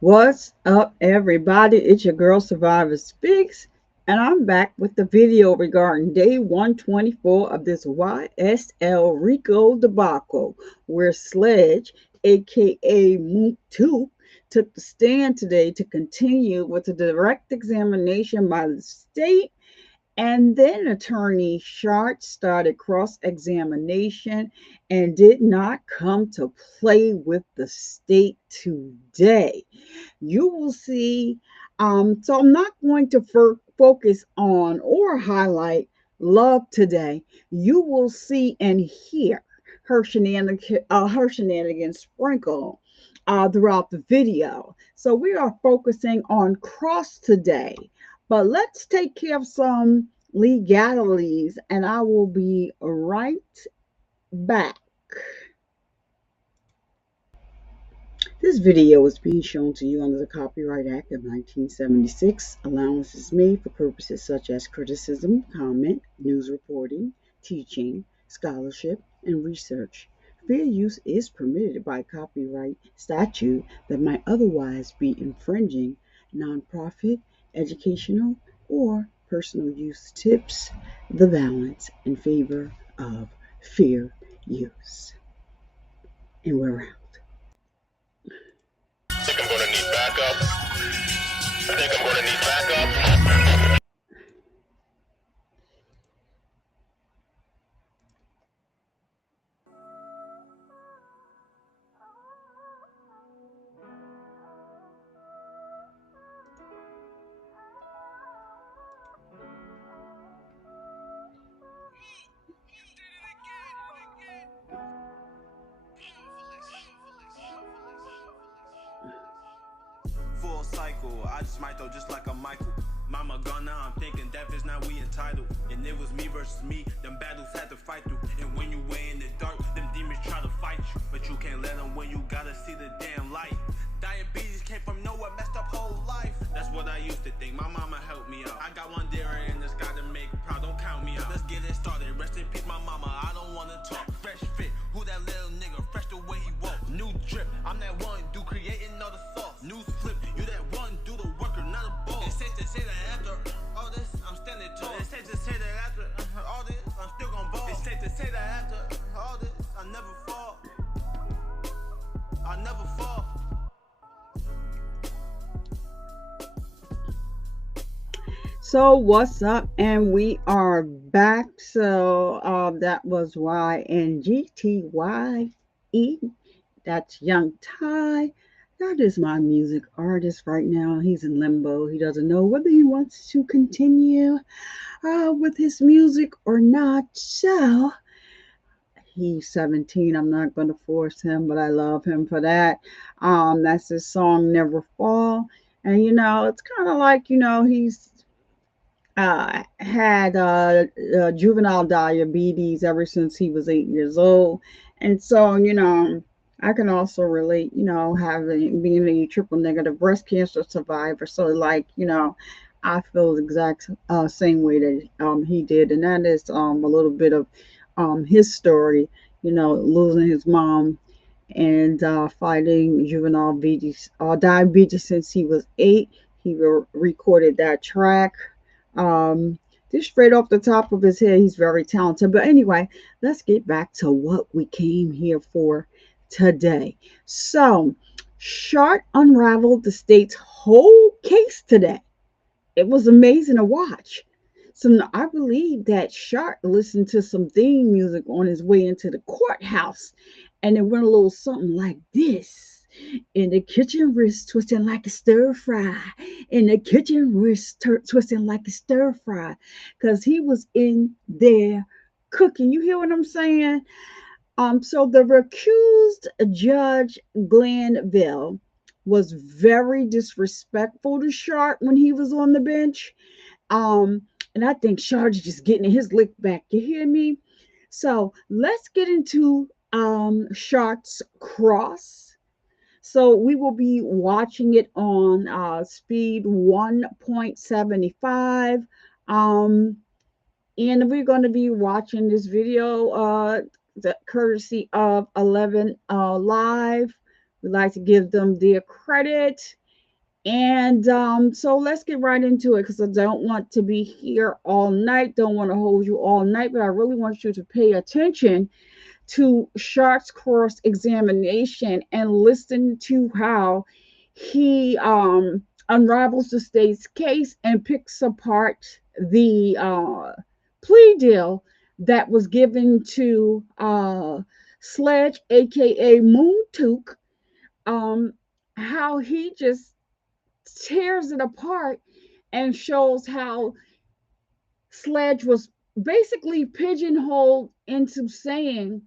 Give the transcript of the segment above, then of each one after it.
What's up, everybody? It's your girl Survivor Speaks, and I'm back with the video regarding day 124 of this YSL Rico debacle, where Sledge, aka Mook 2, took the stand today to continue with the direct examination by the state, and then attorney Shardt started cross examination and did not come to play with the state today. You will see. So I'm not going to focus on or highlight love today. You will see and hear her shenanigans sprinkle throughout the video. So we are focusing on cross today. But let's take care of some legalities, and I will be right back. This video is being shown to you under the Copyright Act of 1976. Allowance is made for purposes such as criticism, comment, news reporting, teaching, scholarship, and research. Fair use is permitted by copyright statute that might otherwise be infringing nonprofit, educational, or personal use tips the balance in favor of fair use. And we're out. I think I'm gonna need backup. I think I'm gonna need backup. Full cycle, I just might though, just like a Michael. Mama gone now, I'm thinking death is now we entitled. And it was me versus me, them battles had to fight through. And when you way in the dark, them demons try to fight you. But you can't let them when you gotta see the damn light. Diabetes came from nowhere, messed up whole life. That's what I used to think, my mama helped me out. I got one deer in the sky to make proud, don't count me out. Let's get it started, rest in peace my mama, I don't wanna talk. Fresh fit, who that little nigga, fresh the way he walk. New drip, I'm that one dude creating all the sauce. News flip, you that one do the worker, not a boss. It's safe to say that after all this, I'm standing tall. It's safe to say that after all this, I'm still gon' ball. It's safe to say that after all this, I never fall. I never fall. So what's up? And we are back. So that was YNGTYE. That's Young Ty. That is my music artist right now. He's in limbo. He doesn't know whether he wants to continue with his music or not. So he's 17. I'm not going to force him, but I love him for that. That's his song Never Fall. And it's kind of like, he's had juvenile diabetes ever since he was 8 years old. And so, I can also relate, having being a triple negative breast cancer survivor. So, like, I feel the exact same way that he did. And that is a little bit of his story, losing his mom and fighting diabetes since he was 8. He recorded that track. Just straight off the top of his head, he's very talented. But anyway, let's get back to what we came here for today. So, Shardt unraveled the state's whole case today. It was amazing to watch. So I believe that Shardt listened to some theme music on his way into the courthouse, and it went a little something like this. In the kitchen, wrist twisting like a stir fry. In the kitchen, wrist twisting like a stir fry. Because he was in there cooking. You hear what I'm saying? So the recused Judge Glanville was very disrespectful to Shardt when he was on the bench. Um, and I think Shard's just getting his lick back. You hear me? So let's get into Shardt's cross. So we will be watching it on speed 1.75. And we're going to be watching this video courtesy of 11 Live. We like to give them their credit. And so let's get right into it because I don't want to be here all night. Don't want to hold you all night, but I really want you to pay attention to Shart's cross examination and listen to how he unravels the state's case and picks apart the plea deal that was given to Sledge, aka Moontook, um, how he just tears it apart and shows how Sledge was basically pigeonholed into saying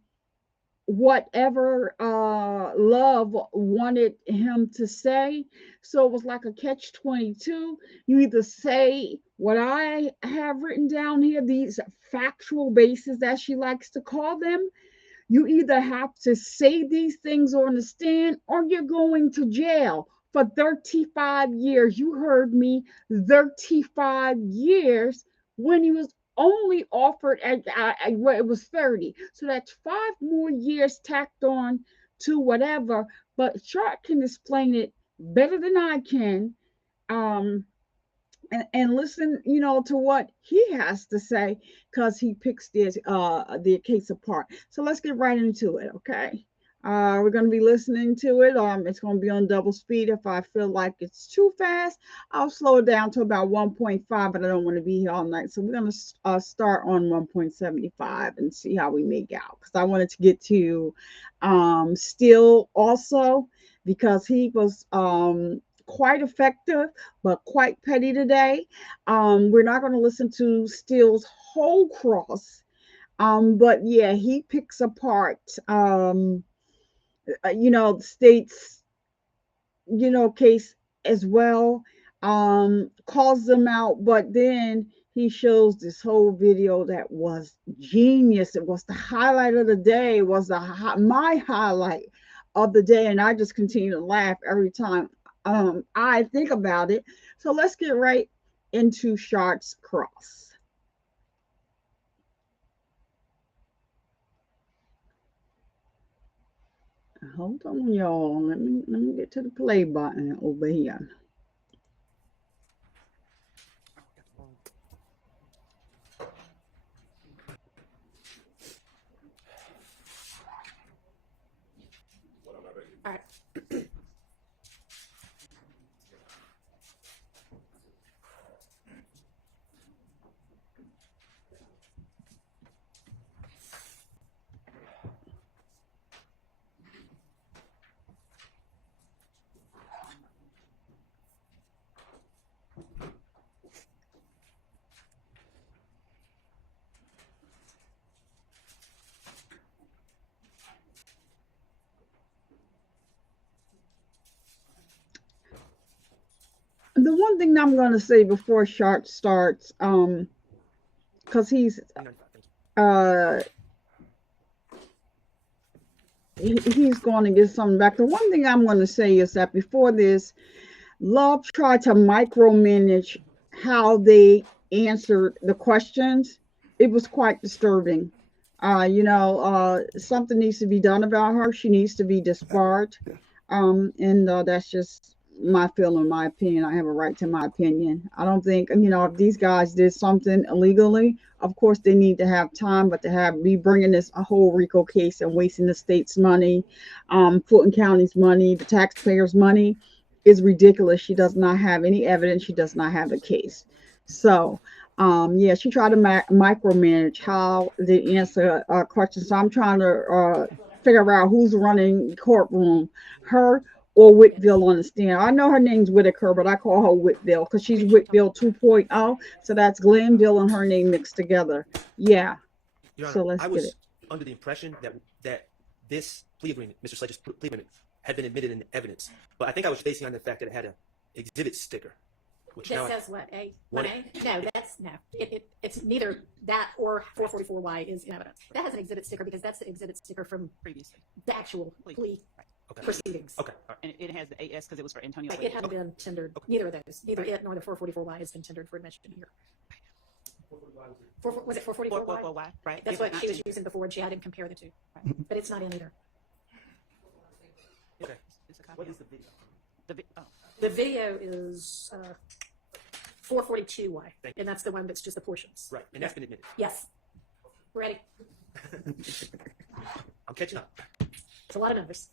whatever love wanted him to say. So it was like a catch 22. You either say what I have written down here, these factual bases, as she likes to call them. You either have to say these things on the stand or you're going to jail for 35 years. You heard me, 35 years when he was only offered at well, it was 30. So that's 5 more years tacked on to whatever. But Shardt can explain it better than I can. Um, and listen, to what he has to say because he picks the case apart. So let's get right into it, okay? We're going to be listening to it. It's going to be on double speed. If I feel like it's too fast, I'll slow it down to about 1.5, but I don't want to be here all night. So we're going to start on 1.75 and see how we make out because I wanted to get to Steele also because he was quite effective, but quite petty today. We're not going to listen to Steele's whole cross, but yeah, he picks apart, the state's, case as well, calls them out, but then he shows this whole video that was genius. It was the highlight of the day. It was my highlight of the day, and I just continue to laugh every time I think about it. So let's get right into Shardt's cross. Hold on, y'all. Let me get to the play button over here. All right. The one thing I'm going to say before Shardt starts, because uh he's going to get something back. The one thing I'm going to say is that before this, Love tried to micromanage how they answered the questions. It was quite disturbing. Something needs to be done about her. She needs to be disbarred. And that's just my feeling, my opinion. I have a right to my opinion. I don't think, if these guys did something illegally, of course they need to have time, but to have be bringing this a whole RICO case and wasting the state's money, Fulton County's money, the taxpayers' money is ridiculous. She does not have any evidence. She does not have a case. So, yeah, she tried to micromanage how they answer questions. So I'm trying to figure out who's running the courtroom, her or Whitville on the stand. I know her name's Whitaker, but I call her Whitville because she's Whitville 2.0. So that's Glenville and her name mixed together. Yeah. Your Honor, So let's I get was it. under the impression that this plea agreement, Mr. Sledge's plea agreement, had been admitted in evidence, but I think I was basing on the fact that it had an exhibit sticker. Which That says what? A1A? No, that's no. It's neither that or 444Y is in evidence. That has an exhibit sticker because that's the exhibit sticker from previously. the actual plea Okay. proceedings. Okay. All right. And it has the AS because it was for Antonio. Like, it hadn't been tendered. Neither of those. Neither it nor the 444Y has been tendered for admission here. Was it 444Y? Why? Right. That's what she was using before, and she had him compare the two. But it's not in either. Okay. It's a copy. What is the video? The video is 442Y, Thank you. and that's the one that's just the portions. Right, and that's been admitted. Yes. Ready? I'm catching up. It's a lot of numbers.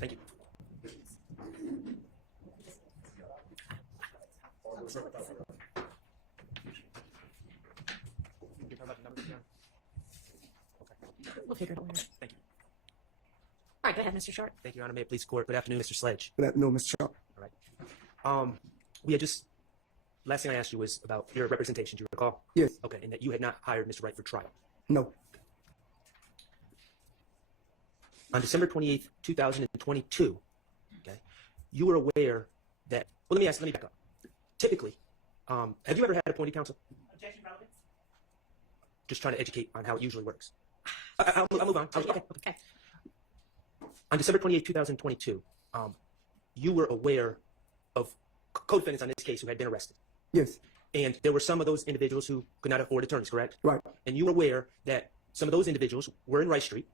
Thank you. You're talking about the numbers again? Okay. We'll figure it out later. Thank you. All right, go ahead, Mr. Shardt. Thank you, Your Honor. May it please the court. Good afternoon, Mr. Sledge. Good afternoon, Mr. Shardt. All right. We had just, last thing I asked you was about your representation. Do you recall? Yes. Okay, and that you had not hired Mr. Wright for trial. No. On December 28th, 2022, okay, you were aware that, well, let me back up. Typically, have you ever had appointed counsel? Objection relevance. Just trying to educate on how it usually works. I'll move on. Okay. Okay. On December 28th, 2022, you were aware of co-defendants on this case who had been arrested. Yes. And there were some of those individuals who could not afford attorneys, correct? Right. And you were aware that some of those individuals were in Rice Street,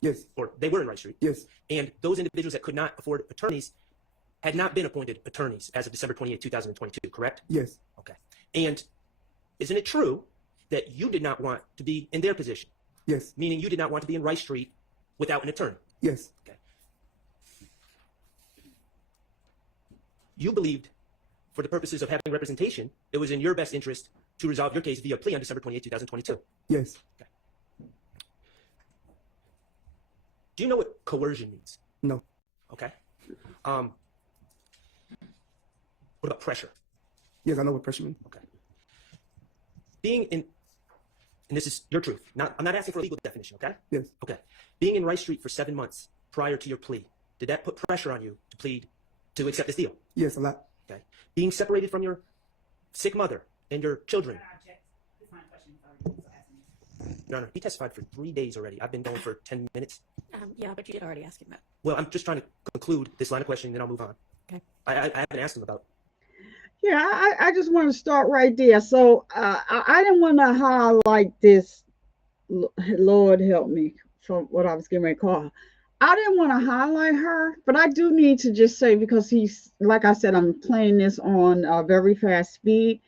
Yes. or they were in Rice Street, Yes. and those individuals that could not afford attorneys had not been appointed attorneys as of December 28th, 2022, correct? Yes. Okay. And isn't it true that you did not want to be in their position? Yes. Meaning you did not want to be in Rice Street without an attorney? Yes. Okay. You believed, for the purposes of having representation, it was in your best interest to resolve your case via plea on December 28th, 2022. Yes. Do you know what coercion means? No. Okay. What about pressure? Yes, I know what pressure means. Okay. Being in, and this is your truth. I'm not asking for a legal definition, okay? Yes. Okay. Being in Rice Street for 7 months prior to your plea, did that put pressure on you to plead, to accept this deal? Yes, a lot. Okay. Being separated from your sick mother and your children. I object. This is my question. Sorry. Your Honor, he testified for 3 days already. I've been going for 10 minutes. Yeah, but you did already ask him that. Well, I'm just trying to conclude this line of questioning, then I'll move on. Okay. I haven't asked him about. Yeah, I just want to start right there. So I didn't want to highlight this. Lord help me from what I was getting ready to call her. I didn't want to highlight her, but I do need to just say, because he's, like I said, I'm playing this on very fast speed.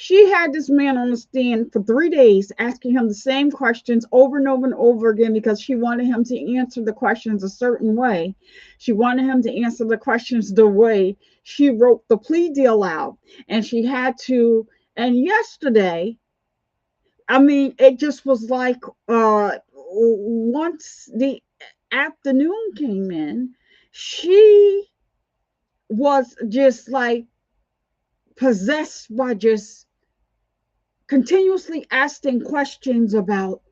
She had this man on the stand for 3 days asking him the same questions over and over and over again because she wanted him to answer the questions a certain way. She wanted him to answer the questions the way she wrote the plea deal out. And she had to, and yesterday, I mean, it just was like once the afternoon came in, she was just like possessed by just continuously asking questions about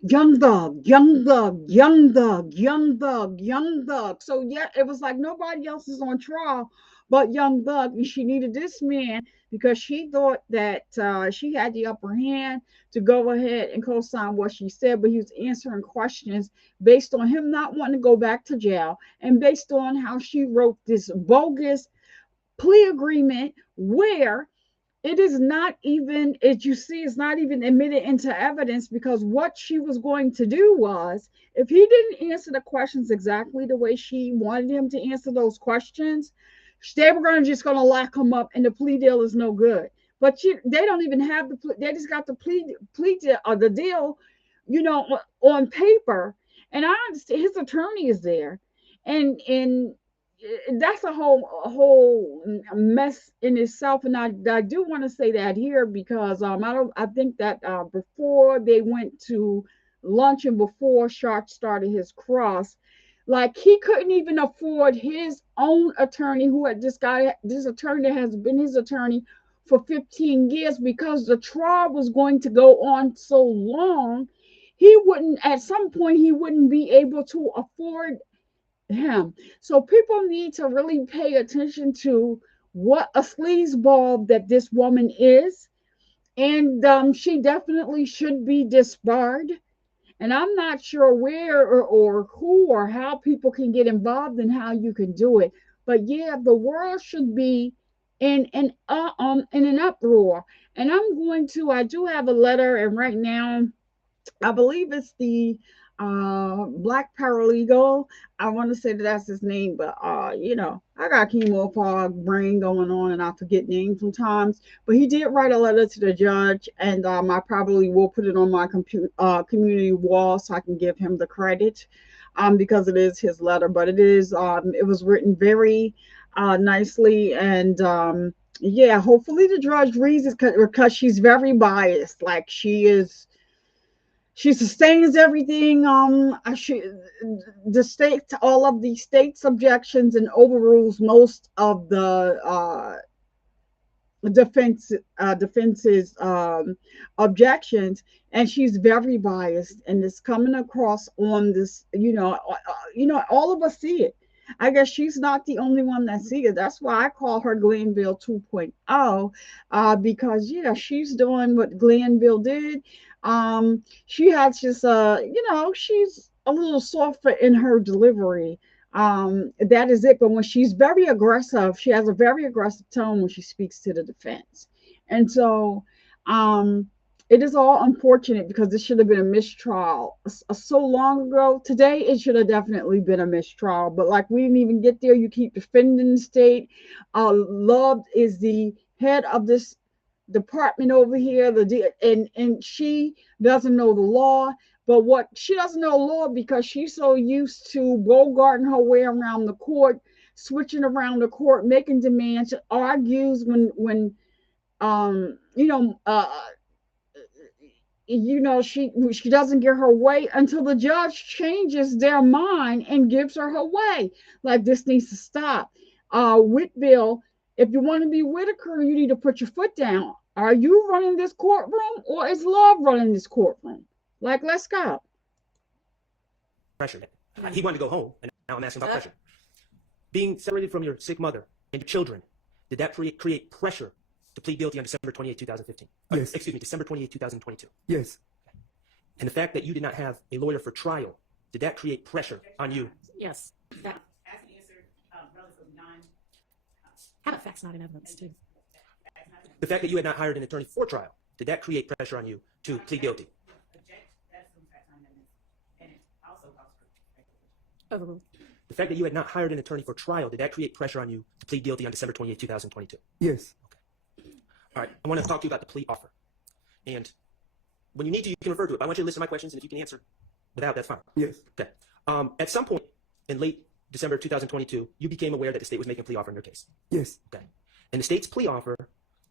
young thug, young thug, young thug, young thug, young thug. So yeah, it was like nobody else is on trial but young thug, and she needed this man because she thought that she had the upper hand to go ahead and co-sign what she said, but he was answering questions based on him not wanting to go back to jail and based on how she wrote this bogus plea agreement where it is not even, as you see, it's not even admitted into evidence, because what she was going to do was, if he didn't answer the questions exactly the way she wanted him to answer those questions, they were just going to lock him up and the plea deal is no good. But they don't even have they just got the plea deal, or the deal, you know, on paper. And I understand his attorney is there. And that's a whole mess in itself, and I do want to say that here because I think that before they went to lunch and before Shardt started his cross, like he couldn't even afford his own attorney, who had this attorney that has been his attorney for 15 years, because the trial was going to go on so long. At some point he wouldn't be able to afford him. So people need to really pay attention to what a sleazeball that this woman is. And she definitely should be disbarred. And I'm not sure where or who or how people can get involved and how you can do it. But yeah, the world should be in an uproar. And I do have a letter, and right now I believe it's the black paralegal. I want to say that that's his name, but I got chemo fog brain going on and I forget names sometimes. But he did write a letter to the judge, and I probably will put it on my community wall so I can give him the credit, because it is his letter. But it was written very nicely, and yeah, hopefully the judge reads it because she's very biased. Like she sustains everything. All of the state's objections and overrules most of the defense's objections, and she's very biased, and it's coming across on this. All of us see it. I guess she's not the only one that sees it. That's why I call her Glanville 2.0, because yeah, she's doing what Glanville did. She has just she's a little softer in her delivery. That is it. But when she's very aggressive, she has a very aggressive tone when she speaks to the defense. And so it is all unfortunate because this should have been a mistrial so long ago. Today, it should have definitely been a mistrial. But like, we didn't even get there. You keep defending the state. Love is the head of this department over here, and she doesn't know the law. But what she doesn't know law because she's so used to bogarting her way around the court, switching around the court, making demands, argues when she doesn't get her way until the judge changes their mind and gives her way. Like, this needs to stop. Whitfield, if you want to be Whitaker, you need to put your foot down. Are you running this courtroom, or is Love running this courtroom? Like, let's go. Pressure. He wanted to go home, and now I'm asking about pressure. Being separated from your sick mother and your children, did that create pressure to plead guilty on December 28, 2015? Yes. December 28, 2022. Yes. And the fact that you did not have a lawyer for trial, did that create pressure on you? Yes. That, As an answer, relative non. how about facts not in evidence too? The fact that you had not hired an attorney for trial, did that create pressure on you to plead guilty? Object, that's some facts non evidence. And it also calls for Overruled. The fact that you had not hired an attorney for trial, did that create pressure on you to plead guilty on December 28, 2022? Yes. All right, I want to talk to you about the plea offer. And when you need to, you can refer to it. But I want you to listen to my questions, and if you can answer without, that's fine. Yes. Okay. At some point in late December 2022, you became aware that the state was making a plea offer in your case. Yes. Okay. And the state's plea offer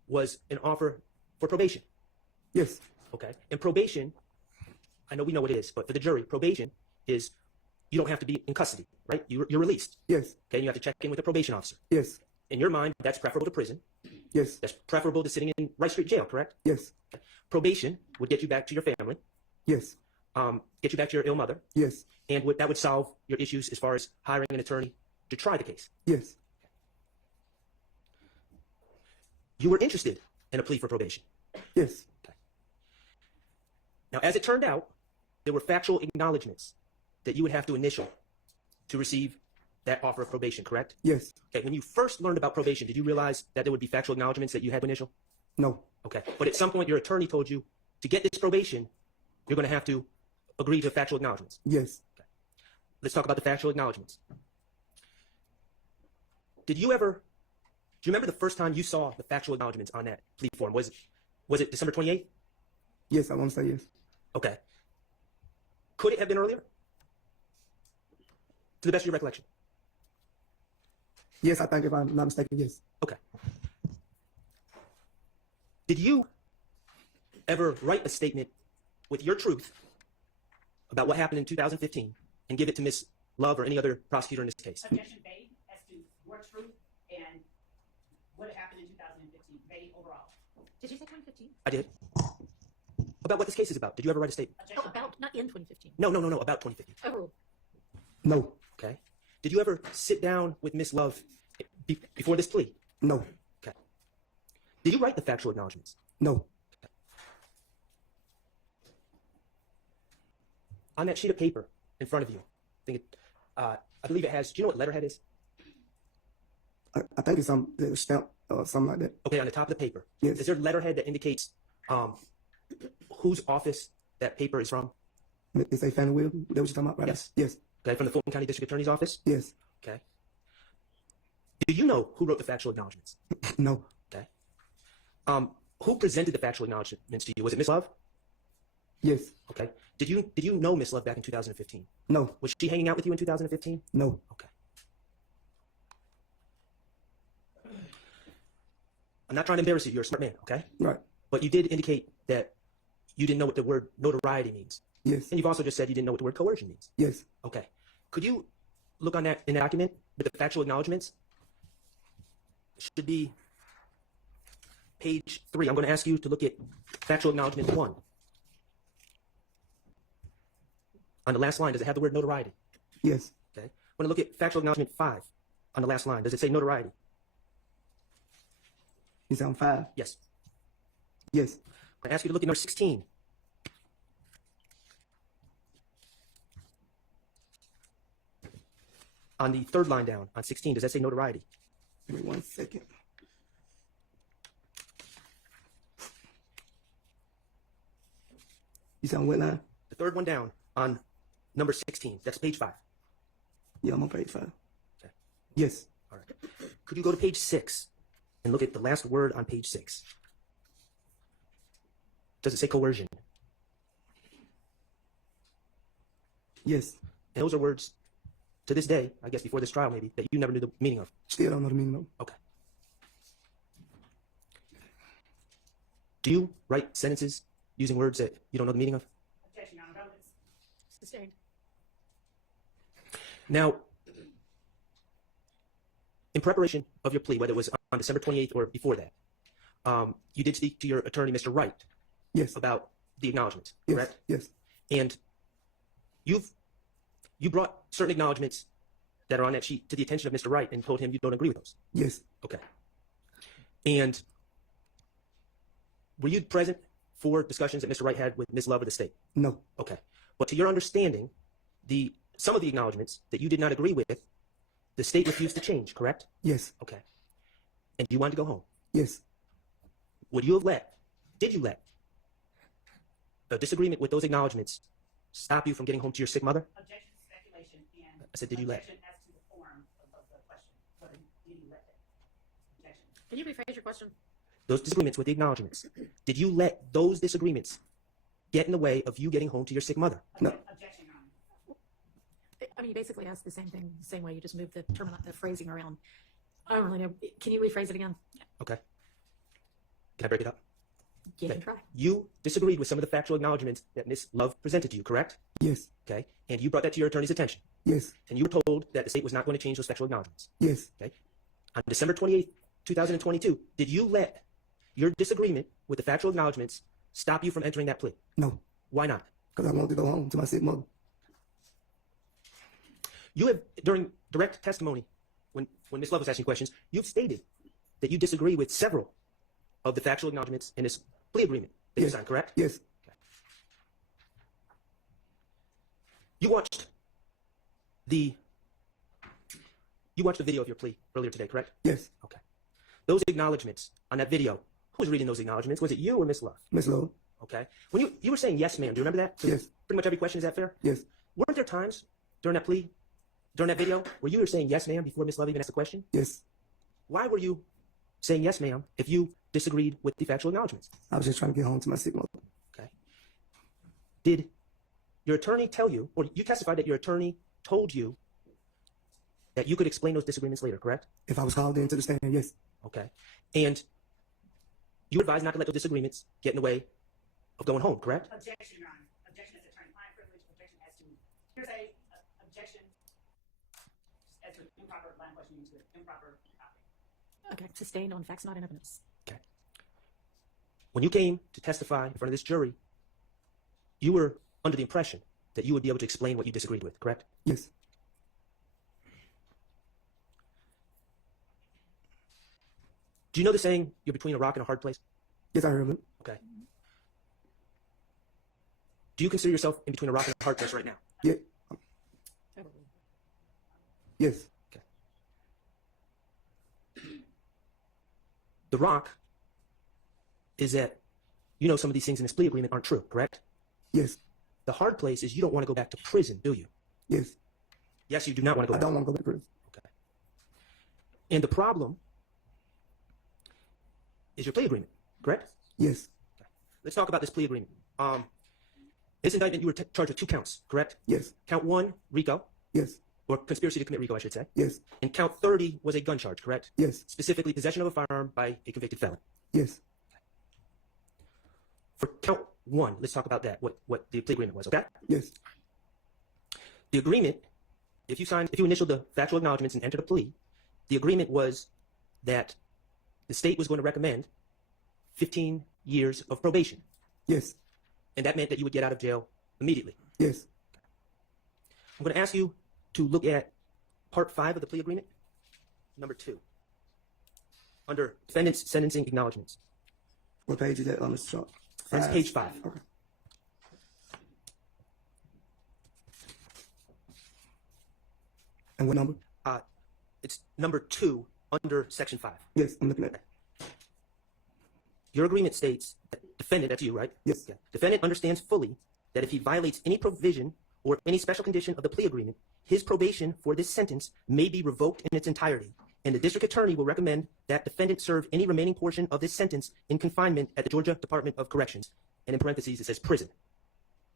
was an offer for probation. Yes. Okay. And probation, I know we know what it is, but for the jury, probation is you don't have to be in custody, right? You're released. Yes. Okay. And you have to check in with a probation officer. Yes. In your mind, that's preferable to prison. Yes. That's preferable to sitting in Rice Street Jail, correct? Yes. Probation would get you back to your family, Yes. get you back to your ill mother, Yes. and that would solve your issues as far as hiring an attorney to try the case. Yes. You were interested in a plea for probation. Yes. Now, as it turned out, there were factual acknowledgements that you would have to initial to receive that offer of probation, correct? Yes. Okay, when you first learned about probation, did you realize that there would be factual acknowledgements that you had to initial? No. Okay, but at some point your attorney told you to get this probation, you're going to have to agree to factual acknowledgements. Yes. Okay. Let's talk about the factual acknowledgements. Do you remember the first time you saw the factual acknowledgements on that plea form? Was it December 28th? Yes, I want to say yes. Okay. Could it have been earlier? To the best of your recollection. Yes, I think if I'm not mistaken, yes. Okay. Did you ever write a statement with your truth about what happened in 2015 and give it to Miss Love or any other prosecutor in this case? objection made as to your truth and what happened in 2015, made overall. Did you say 2015? I did. About what this case is about. Did you ever write a statement? Oh, about, not in 2015. No, about 2015. Overruled. No. Okay. Did you ever sit down with Miss Love before this plea? No. Okay. Did you write the factual acknowledgements? No. On that sheet of paper in front of you, I believe it has, do you know what letterhead is? I think it's some stamp or something like that. Okay, on the top of the paper. Yes. Is there letterhead that indicates whose office that paper is from? They say family will. That what you're talking about, right? Yes. Yes. Okay, from the Fulton County District Attorney's Office? Yes. Okay. Do you know who wrote the factual acknowledgements? No. Okay. Who presented the factual acknowledgements to you? Was it Miss Love? Yes. Okay. Did you know Miss Love back in 2015? No. Was she hanging out with you in 2015? No. Okay. I'm not trying to embarrass you. You're a smart man, okay? Right. But you did indicate that you didn't know what the word notoriety means. Yes. And you've also just said you didn't know what the word coercion means. Yes. Okay. Could you look on that in the document with the factual acknowledgements? It should be page 3. I'm going to ask you to look at factual acknowledgement 1. On the last line, does it have the word notoriety? Yes. Okay. I'm going to look at factual acknowledgement 5. On the last line, does it say notoriety? You sound 5. Yes. Yes. I'm going to ask you to look at number 16. On the third line down, on 16, does that say notoriety? Give me 1 second. You sound what line? The third one down on number 16. That's page 5. Yeah, I'm on page 5. Okay. Yes. All right. Could you go to page 6 and look at the last word on page 6? Does it say coercion? Yes. And those are words, to this day, I guess before this trial maybe, that you never knew the meaning of. Still don't know the meaning of. Okay. Do you write sentences using words that you don't know the meaning of? Objection, Your Honor. Relevance. Sustained. Now, in preparation of your plea, whether it was on December 28th or before that, you did speak to your attorney, Mr. Wright, Yes. about the acknowledgement, Yes. correct? Yes. And you brought certain acknowledgements that are on that sheet to the attention of Mr. Wright and told him you don't agree with those. Yes. Okay. And were you present for discussions that Mr. Wright had with Ms. Love of the state? No. Okay. But to your understanding, some of the acknowledgements that you did not agree with, the state refused to change, correct? Yes. Okay. And you wanted to go home. Yes. Did you let a disagreement with those acknowledgements stop you from getting home to your sick mother? Objection to speculation and I said, did you let? objection as to the form of the question. Whether did you let it? Objection. Can you rephrase your question? Those disagreements with the acknowledgements, did you let those disagreements get in the way of you getting home to your sick mother? No. Objection, Your Honor. I mean, you basically asked the same thing, the same way you just moved the the phrasing around. I don't really know. Can you rephrase it again? Okay. Can I break it up? Yeah, Okay. try. You disagreed with some of the factual acknowledgements that Ms. Love presented to you, correct? Yes. Okay. And you brought that to your attorney's attention. Yes. And you were told that the state was not going to change those factual acknowledgements. Yes. Okay. On December 28th, 2022, did you let your disagreement with the factual acknowledgements stop you from entering that plea? No. Why not? Because I wanted to go home to my sick mother. You have, during direct testimony, when Ms. Love was asking questions, you've stated that you disagree with several of the factual acknowledgements in this plea agreement that you Yes. signed, correct? Yes. You watched the video of your plea earlier today, correct? Yes. Okay. Those acknowledgements on that video, who was reading those acknowledgements? Was it you or Ms. Love? Miss Lowe. Okay. When you were saying yes, ma'am, do you remember that? Yes. Pretty much every question, is that fair? Yes. Weren't there times during that plea, during that video, where you were saying yes, ma'am, before Ms. Love even asked the question? Yes. Why were you saying yes, ma'am, if you disagreed with the factual acknowledgements? I was just trying to get home to my sick mother. Okay. Did your attorney tell you, or you testified that your attorney told you that you could explain those disagreements later, correct? If I was called into the stand, yes. Okay. And you advised not to let those disagreements get in the way of going home, correct? Objection, Your Honor. Objection as attorney-client privilege. Objection as to hearsay. Objection as to improper line questioning to improper topic. Okay, sustained on facts not in evidence. Okay. When you came to testify in front of this jury, you were under the impression that you would be able to explain what you disagreed with, correct? Yes. Do you know the saying, you're between a rock and a hard place? Yes, I heard of it. Okay. Do you consider yourself in between a rock and a hard place right now? Yeah. Yes. Okay. The rock is that you know some of these things in this plea agreement aren't true, correct? Yes. The hard place is you don't want to go back to prison, do you? Yes. Yes, you do not want to go I back. don't want to go back to prison. Okay. And the problem is your plea agreement, correct? Yes. Okay. Let's talk about this plea agreement. This indictment, you were charged with 2 counts, correct? Yes. Count 1, RICO, Yes. or conspiracy to commit RICO, I should say. Yes. And count 30 was a gun charge, correct? Yes. Specifically, possession of a firearm by a convicted felon. Yes. For count 1, let's talk about that, what the plea agreement was, okay? Yes. The agreement, if you initialed the factual acknowledgements and entered a plea, the agreement was that the state was going to recommend 15 years of probation. Yes. And that meant that you would get out of jail immediately. Yes. I'm going to ask you to look at part 5 of the plea agreement, number 2, under defendant's sentencing acknowledgements. What page is that, Mr. Shardt? That's page 5. Okay. And what number? It's number 2 under section 5. Yes, I'm looking at it. Your agreement states that defendant, that's you, right? Yes. Okay. Defendant understands fully that if he violates any provision or any special condition of the plea agreement, his probation for this sentence may be revoked in its entirety, and the district attorney will recommend that defendant serve any remaining portion of this sentence in confinement at the Georgia Department of Corrections. And in parentheses, it says prison.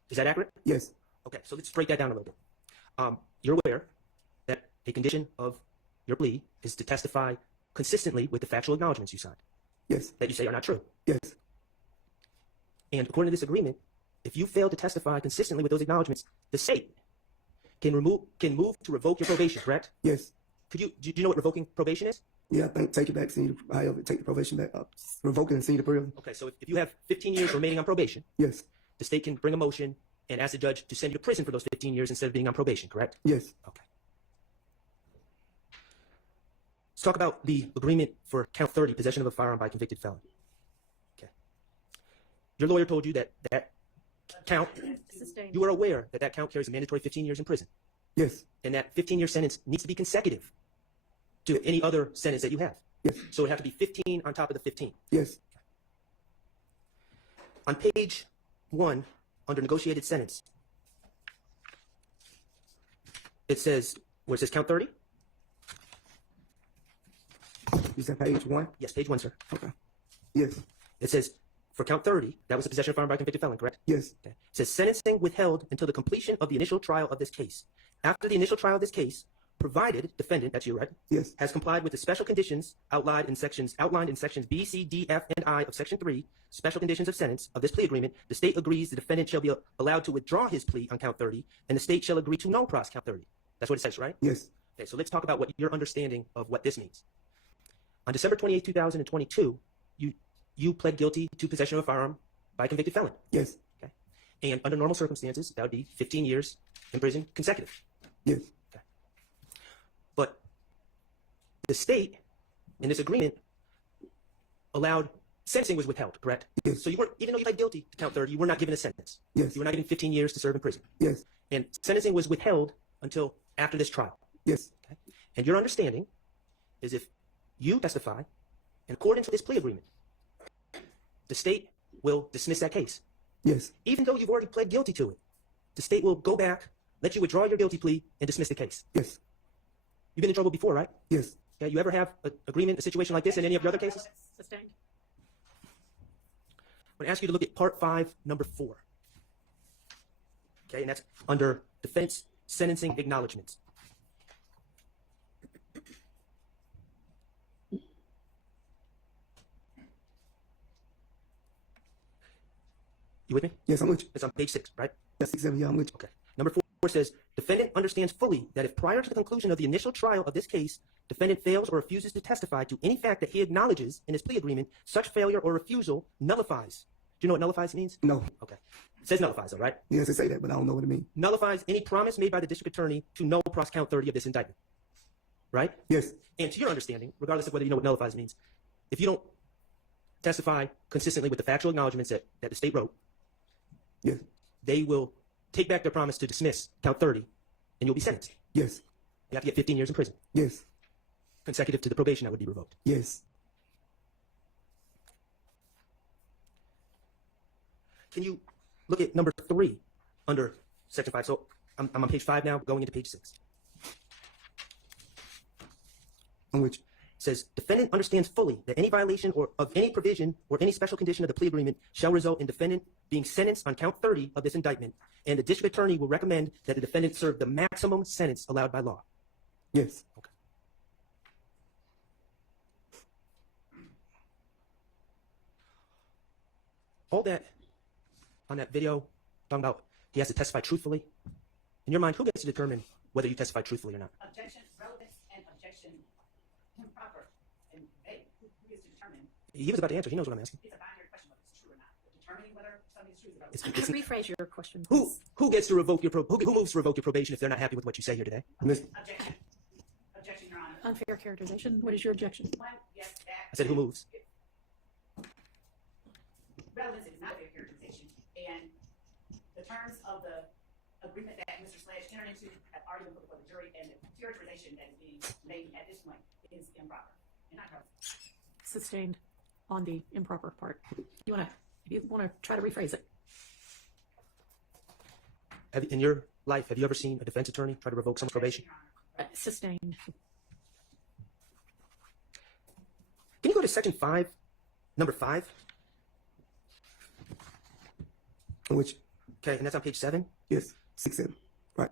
Is that accurate? Yes. Okay, so let's break that down a little bit. You're aware that a condition of your plea is to testify consistently with the factual acknowledgements you signed, Yes. that you say are not true. Yes. And according to this agreement, if you fail to testify consistently with those acknowledgements, the state can move to revoke your probation, correct? Yes. Do you know what revoking probation is? Yeah, I think take it back, take the probation back up, revoke it and send it to prison. Okay, so if you have 15 years remaining on probation, Yes. the state can bring a motion and ask the judge to send you to prison for those 15 years instead of being on probation, correct? Yes. Okay. Let's talk about the agreement for count 30, possession of a firearm by a convicted felon. Okay. Your lawyer told you that count, Sustained. you are aware that count carries a mandatory 15 years in prison, Yes. and that 15-year sentence needs to be consecutive to any other sentence that you have. Yes. So it have to be 15 on top of the 15. Yes. On page 1, under negotiated sentence, it says, where it says count 30? You said page 1? Yes, page 1, sir. Okay. Yes. It says, for count 30, that was the possession of a firearm by a convicted felon, correct? Yes. Okay. It says, sentencing withheld until the completion of the initial trial of this case. After the initial trial of this case, provided defendant, that's you, right? Yes. Has complied with the special conditions outlined in sections B, C, D, F, and I of section 3, special conditions of sentence of this plea agreement, the state agrees the defendant shall be allowed to withdraw his plea on count 30, and the state shall agree to no pros count 30. That's what it says, right? Yes. Okay, so let's talk about what your understanding of what this means. On December 28, 2022, you pled guilty to possession of a firearm by a convicted felon. Yes. Okay. And under normal circumstances, that would be 15 years in prison consecutive. Yes. Okay. But the state, in this agreement, allowed sentencing was withheld, correct? Yes. So you weren't, even though you pled guilty to count 30, you were not given a sentence. Yes. You were not given 15 years to serve in prison. Yes. And sentencing was withheld until after this trial. Yes. Okay? And your understanding is if you testify in accordance with this plea agreement, the state will dismiss that case. Yes. Even though you've already pled guilty to it, the state will go back, let you withdraw your guilty plea, and dismiss the case. Yes. You've been in trouble before, right? Yes. Yeah, you ever have an agreement, a situation like this in any of your other cases? Sustained. I'm going to ask you to look at part 5, number 4. Okay, and that's under defense sentencing acknowledgements. You with me? Yes, I'm with you. It's on page 6, right? That's 6, 7, yeah, I'm with you. Okay. Number 4 says, defendant understands fully that if prior to the conclusion of the initial trial of this case, defendant fails or refuses to testify to any fact that he acknowledges in his plea agreement, such failure or refusal nullifies. Do you know what nullifies means? No. Okay. It says nullifies, all right? Yes, they say that, but I don't know what it means. Nullifies any promise made by the district attorney to null pros count 30 of this indictment. Right? Yes. And to your understanding, regardless of whether you know what nullifies means, if you don't testify consistently with the factual acknowledgements that the state wrote, Yes. they will take back their promise to dismiss count 30, and you'll be sentenced. Yes. You have to get 15 years in prison, Yes. consecutive to the probation that would be revoked. Yes. Can you look at number 3 under section 5? So I'm on page 5 now, going into page 6. On which? It says, defendant understands fully that any violation or of any provision or any special condition of the plea agreement shall result in defendant being sentenced on count 30 of this indictment, and the district attorney will recommend that the defendant serve the maximum sentence allowed by law. Yes. Okay. All that on that video, talking about he has to testify truthfully. In your mind, who gets to determine whether you testify truthfully or not? Objection, relevance, and objection improper. And they, who is to determine, He was about to answer. He knows what I'm asking. it's a binary question whether it's true or not. But determining whether something is true is about It's- Rephrase your question. Who please. gets to revoke your who moves to revoke your probation if they're not happy with what you say here today? Miss, objection. Objection, Your Honor. Unfair characterization. What is your objection? One, yes, that. I said who moves. Relevance is not fair characterization, and the terms of the agreement that Mr. Sledge entered into have already been put before the jury, and the characterization that is being made at this point is improper and not correct. Sustained on the improper part. You want to try to rephrase it. In your life, have you ever seen a defense attorney try to revoke someone's probation? Your Honor. Sustained. Can you go to section 5, number 5? on which? Okay, and that's on page 7. Yes. 6, 7. Right.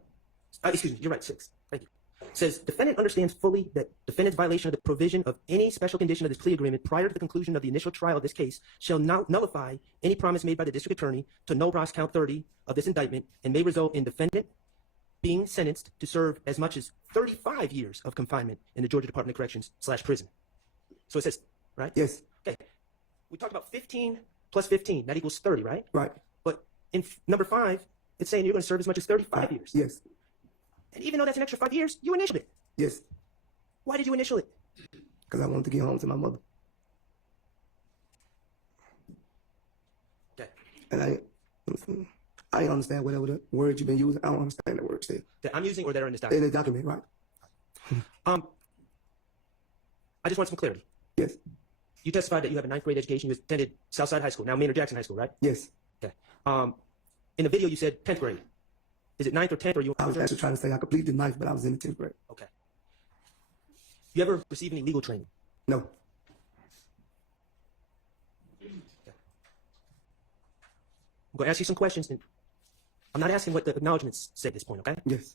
Excuse me, you're right, 6. Thank you. It says, defendant understands fully that defendant's violation of the provision of any special condition of this plea agreement prior to the conclusion of the initial trial of this case shall nullify any promise made by the district attorney to null pros count 30 of this indictment and may result in defendant being sentenced to serve as much as 35 years of confinement in the Georgia Department of Corrections / prison. So it says, right? Yes. Okay. We talked about 15 plus 15. That equals 30, right? Right. But in number 5, it's saying you're going to serve as much as 35 years. Yes. And even though that's an extra 5 years, you initialed it. Yes. Why did you initial it? Because I wanted to get home to my mother. Okay. And I didn't understand whatever the word you've been using. I don't understand the word still. That I'm using or that are in this In document? the document, right? I just want some clarity. Yes. You testified that you have a 9th grade education. You attended Southside High School, now Maynard Jackson High School, right? Yes. Okay. In the video, you said 10th grade. Is it 9th or 10th? Or you? I was actually trying to say I completed the 9th, but I was in the 10th grade. Okay. You ever receive any legal training? No. Okay. I'm going to ask you some questions, and I'm not asking what the acknowledgements say at this point, okay? Yes.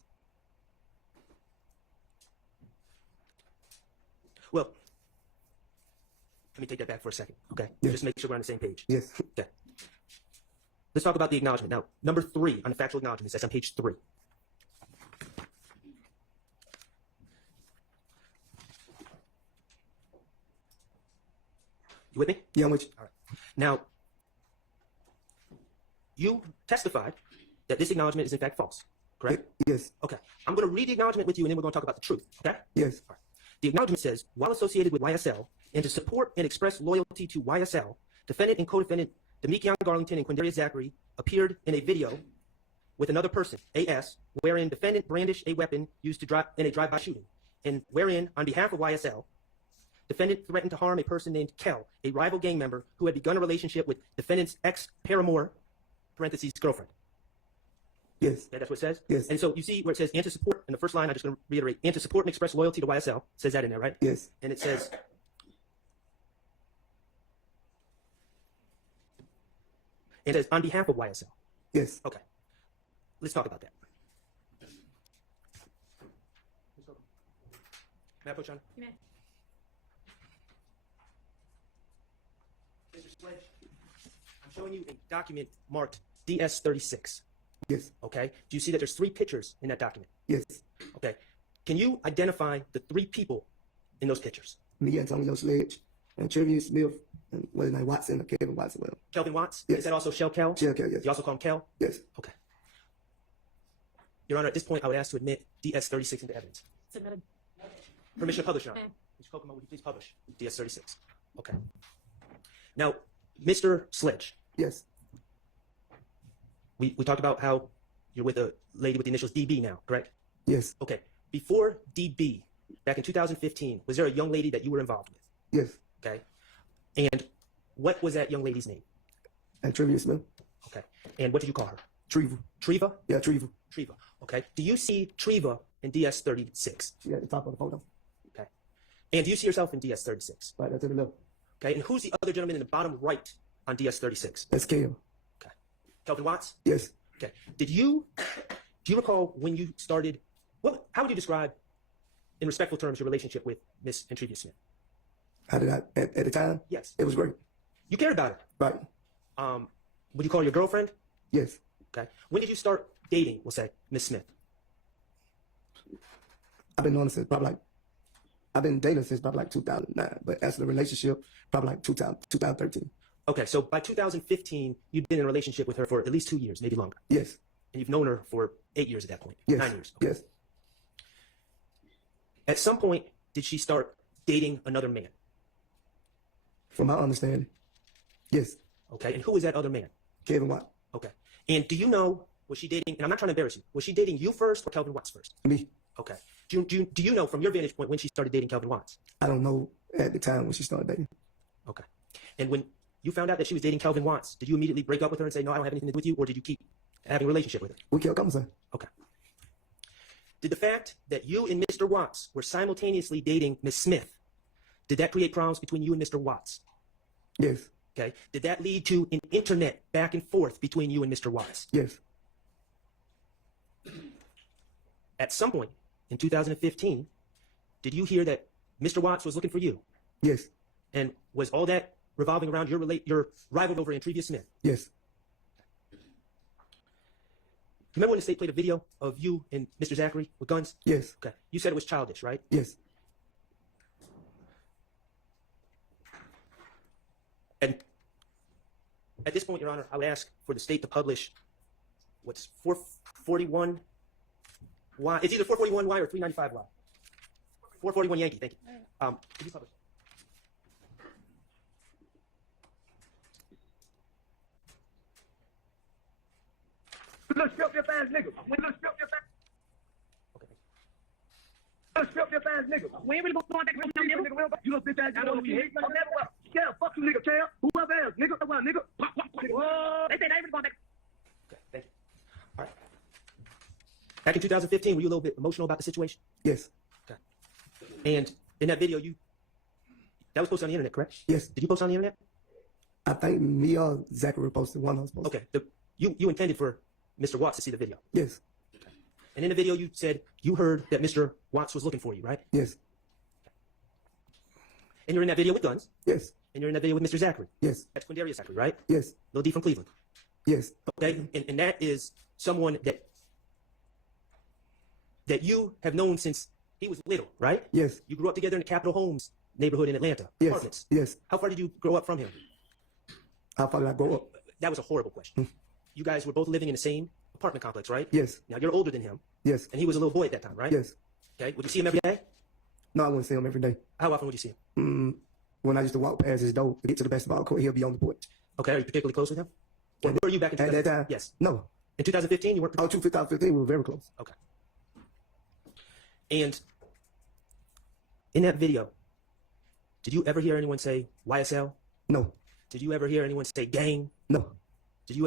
Well, let me take that back for a second, okay? Yes. Just make sure we're on the same page. Yes. Okay. Let's talk about the acknowledgement. Now, number 3 on the factual acknowledgements, that's on page 3. You with me? Yeah, I'm with you. All right. Now, you testified that this acknowledgement is in fact false, correct? Yes. Okay. I'm going to read the acknowledgement with you, and then we're going to talk about the truth, okay? Yes. All right. The acknowledgement says, while associated with YSL, and to support and express loyalty to YSL, defendant and co-defendant Demekion Garlington and Quindarius Zachary appeared in a video with another person, AS, wherein defendant brandished a weapon used to drive in a drive-by shooting, and wherein, on behalf of YSL, defendant threatened to harm a person named Kel, a rival gang member who had begun a relationship with defendant's ex-paramour, parentheses, girlfriend. Yes. Okay, that's what it says? Yes. And so you see where it says, and to support, in the first line, I'm just going to reiterate, and to support and express loyalty to YSL. It says that in there, right? Yes. And it says, on behalf of YSL. Yes. Okay. Let's talk about that. May I put you on? You may. Mr. Sledge, I'm showing you a document marked DS36. Yes. Okay. Do you see that there's 3 pictures in that document? Yes. Okay. Can you identify the 3 people in those pictures? Me, Antonio Sledge, and Trevor Smith, and what is his name, Watson, or Kevin Watson. Well, Kelvin Watts? Yes. Is that also Shell Kel? Shell Kel, yes. You also call him Kel? Yes. Okay. Your Honor, at this point, I would ask to admit DS36 into evidence. Submitted. Permission to publish, Your Honor. Okay. Mr. Kokomo, would you please publish DS36? Okay. Now, Mr. Sledge, Yes. we talked about how you're with a lady with the initials DB now, correct? Yes. Okay. Before DB, back in 2015, was there a young lady that you were involved with? Yes. Okay. And what was that young lady's name? And Trivia Smith. Okay. And what did you call her? Treva. Treva? Yeah, Treva. Treva. Okay. Do you see Treva in DS36? She at the top of the photo. Okay. And do you see yourself in DS36? Right there to the left. Okay. And who's the other gentleman in the bottom right on DS36? That's Kale. Okay. Kelvin Watts? Yes. Okay. Do you recall when you started, how would you describe, in respectful terms, your relationship with Miss Treva Smith? How did I, at the time? Yes. It was great. You cared about her. Right. Would you call her your girlfriend? Yes. Okay. When did you start dating, we'll say, Miss Smith? I've been known since probably like, I've been dating since probably like 2009, but as the relationship, probably like 2013. Okay, so by 2015, you'd been in a relationship with her for at least 2 years, maybe longer. Yes. And you've known her for 8 years at that point. Yes. 9 years. Okay. Yes. At some point, did she start dating another man? From my understanding. Yes. Okay, and who is that other man? Kevin Watt. Okay. And do you know, was she dating, and I'm not trying to embarrass you, was she dating you first or Kelvin Watts first? Me. Okay. Do you know from your vantage point when she started dating Kelvin Watts? I don't know at the time when she started dating. Okay. And when you found out that she was dating Kelvin Watts, did you immediately break up with her and say, no, I don't have anything to do with you, or did you keep having a relationship with her? We kept conversing. Okay. Did the fact that you and Mr. Watts were simultaneously dating Miss Smith, did that create problems between you and Mr. Watts? Yes. Okay. Did that lead to an internet back and forth between you and Mr. Watts? Yes. At some point in 2015, did you hear that Mr. Watts was looking for you? Yes. And was all that revolving around your rival over Treva Smith? Yes. Remember when the state played a video of you and Mr. Zachary with guns? Yes. Okay. You said it was childish, right? Yes. And at this point, Your Honor, I would ask for the state to publish what's 441Y. It's either 441Y or 395Y. 441 Yankee, thank you. Could you publish? Little strip your ass nigga. Little strip your ass. Okay, thank you. Little strip your ass nigga. We ain't really going back to them nigga. You little bitch ass. I know who you hate. Yeah, fuck you nigga, Cam. Whoever else, nigga. What, nigga? Whoa. They say they ain't really going back. Okay, thank you. All right. Back in 2015, were you a little bit emotional about the situation? Yes. Okay. And in that video, that was posted on the internet, correct? Yes. Did you post on the internet? I think me or Zachary posted one of us posted. Okay. You intended for Mr. Watts to see the video. Yes. And in the video, you said you heard that Mr. Watts was looking for you, right? Yes. And you're in that video with guns. Yes. And you're in that video with Mr. Zachary. Yes. That's Quindarius Zachary, right? Yes. Lil D from Cleveland. Yes. Okay. And that is someone that you have known since he was little, right? Yes. You grew up together in the Capitol Homes neighborhood in Atlanta. Yes. Apartments. Yes. How far did you grow up from him? How far did I grow up? That was a horrible question. You guys were both living in the same apartment complex, right? Yes. Now you're older than him, Yes. and he was a little boy at that time, right? Yes. Okay. Would you see him every day? No, I wouldn't see him every day. How often would you see him? When I used to walk past his door to get to the basketball court, he'll be on the porch. Okay. Are you particularly close with him? Or were you back in At that time? Yes. No. In 2015, you weren't. Oh, 2015, we were very close. Okay. And in that video, did you ever hear anyone say YSL? No. Did you ever hear anyone say gang? No. Did you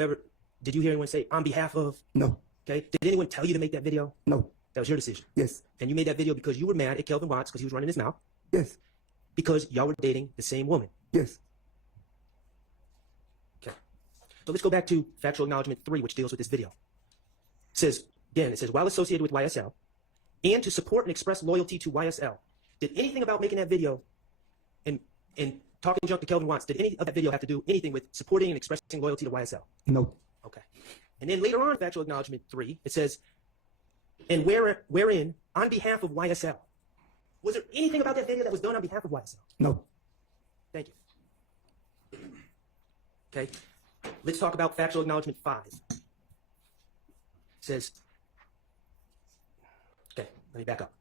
hear anyone say on behalf of? No. Okay. Did anyone tell you to make that video? No. That was your decision. Yes. And you made that video because you were mad at Kelvin Watts because he was running his mouth. Yes. Because y'all were dating the same woman. Yes. Okay. So let's go back to Factual Acknowledgement 3, which deals with this video. It says, while associated with YSL, and to support and express loyalty to YSL, did anything about making that video and talking junk to Kelvin Watts, did any of that video have to do anything with supporting and expressing loyalty to YSL? No. Okay. And then later on, Factual Acknowledgement 3, it says, and wherein, on behalf of YSL, was there anything about that video that was done on behalf of YSL? No. Thank you. Okay. Let's talk about Factual Acknowledgement 5. It says, okay, let me back up.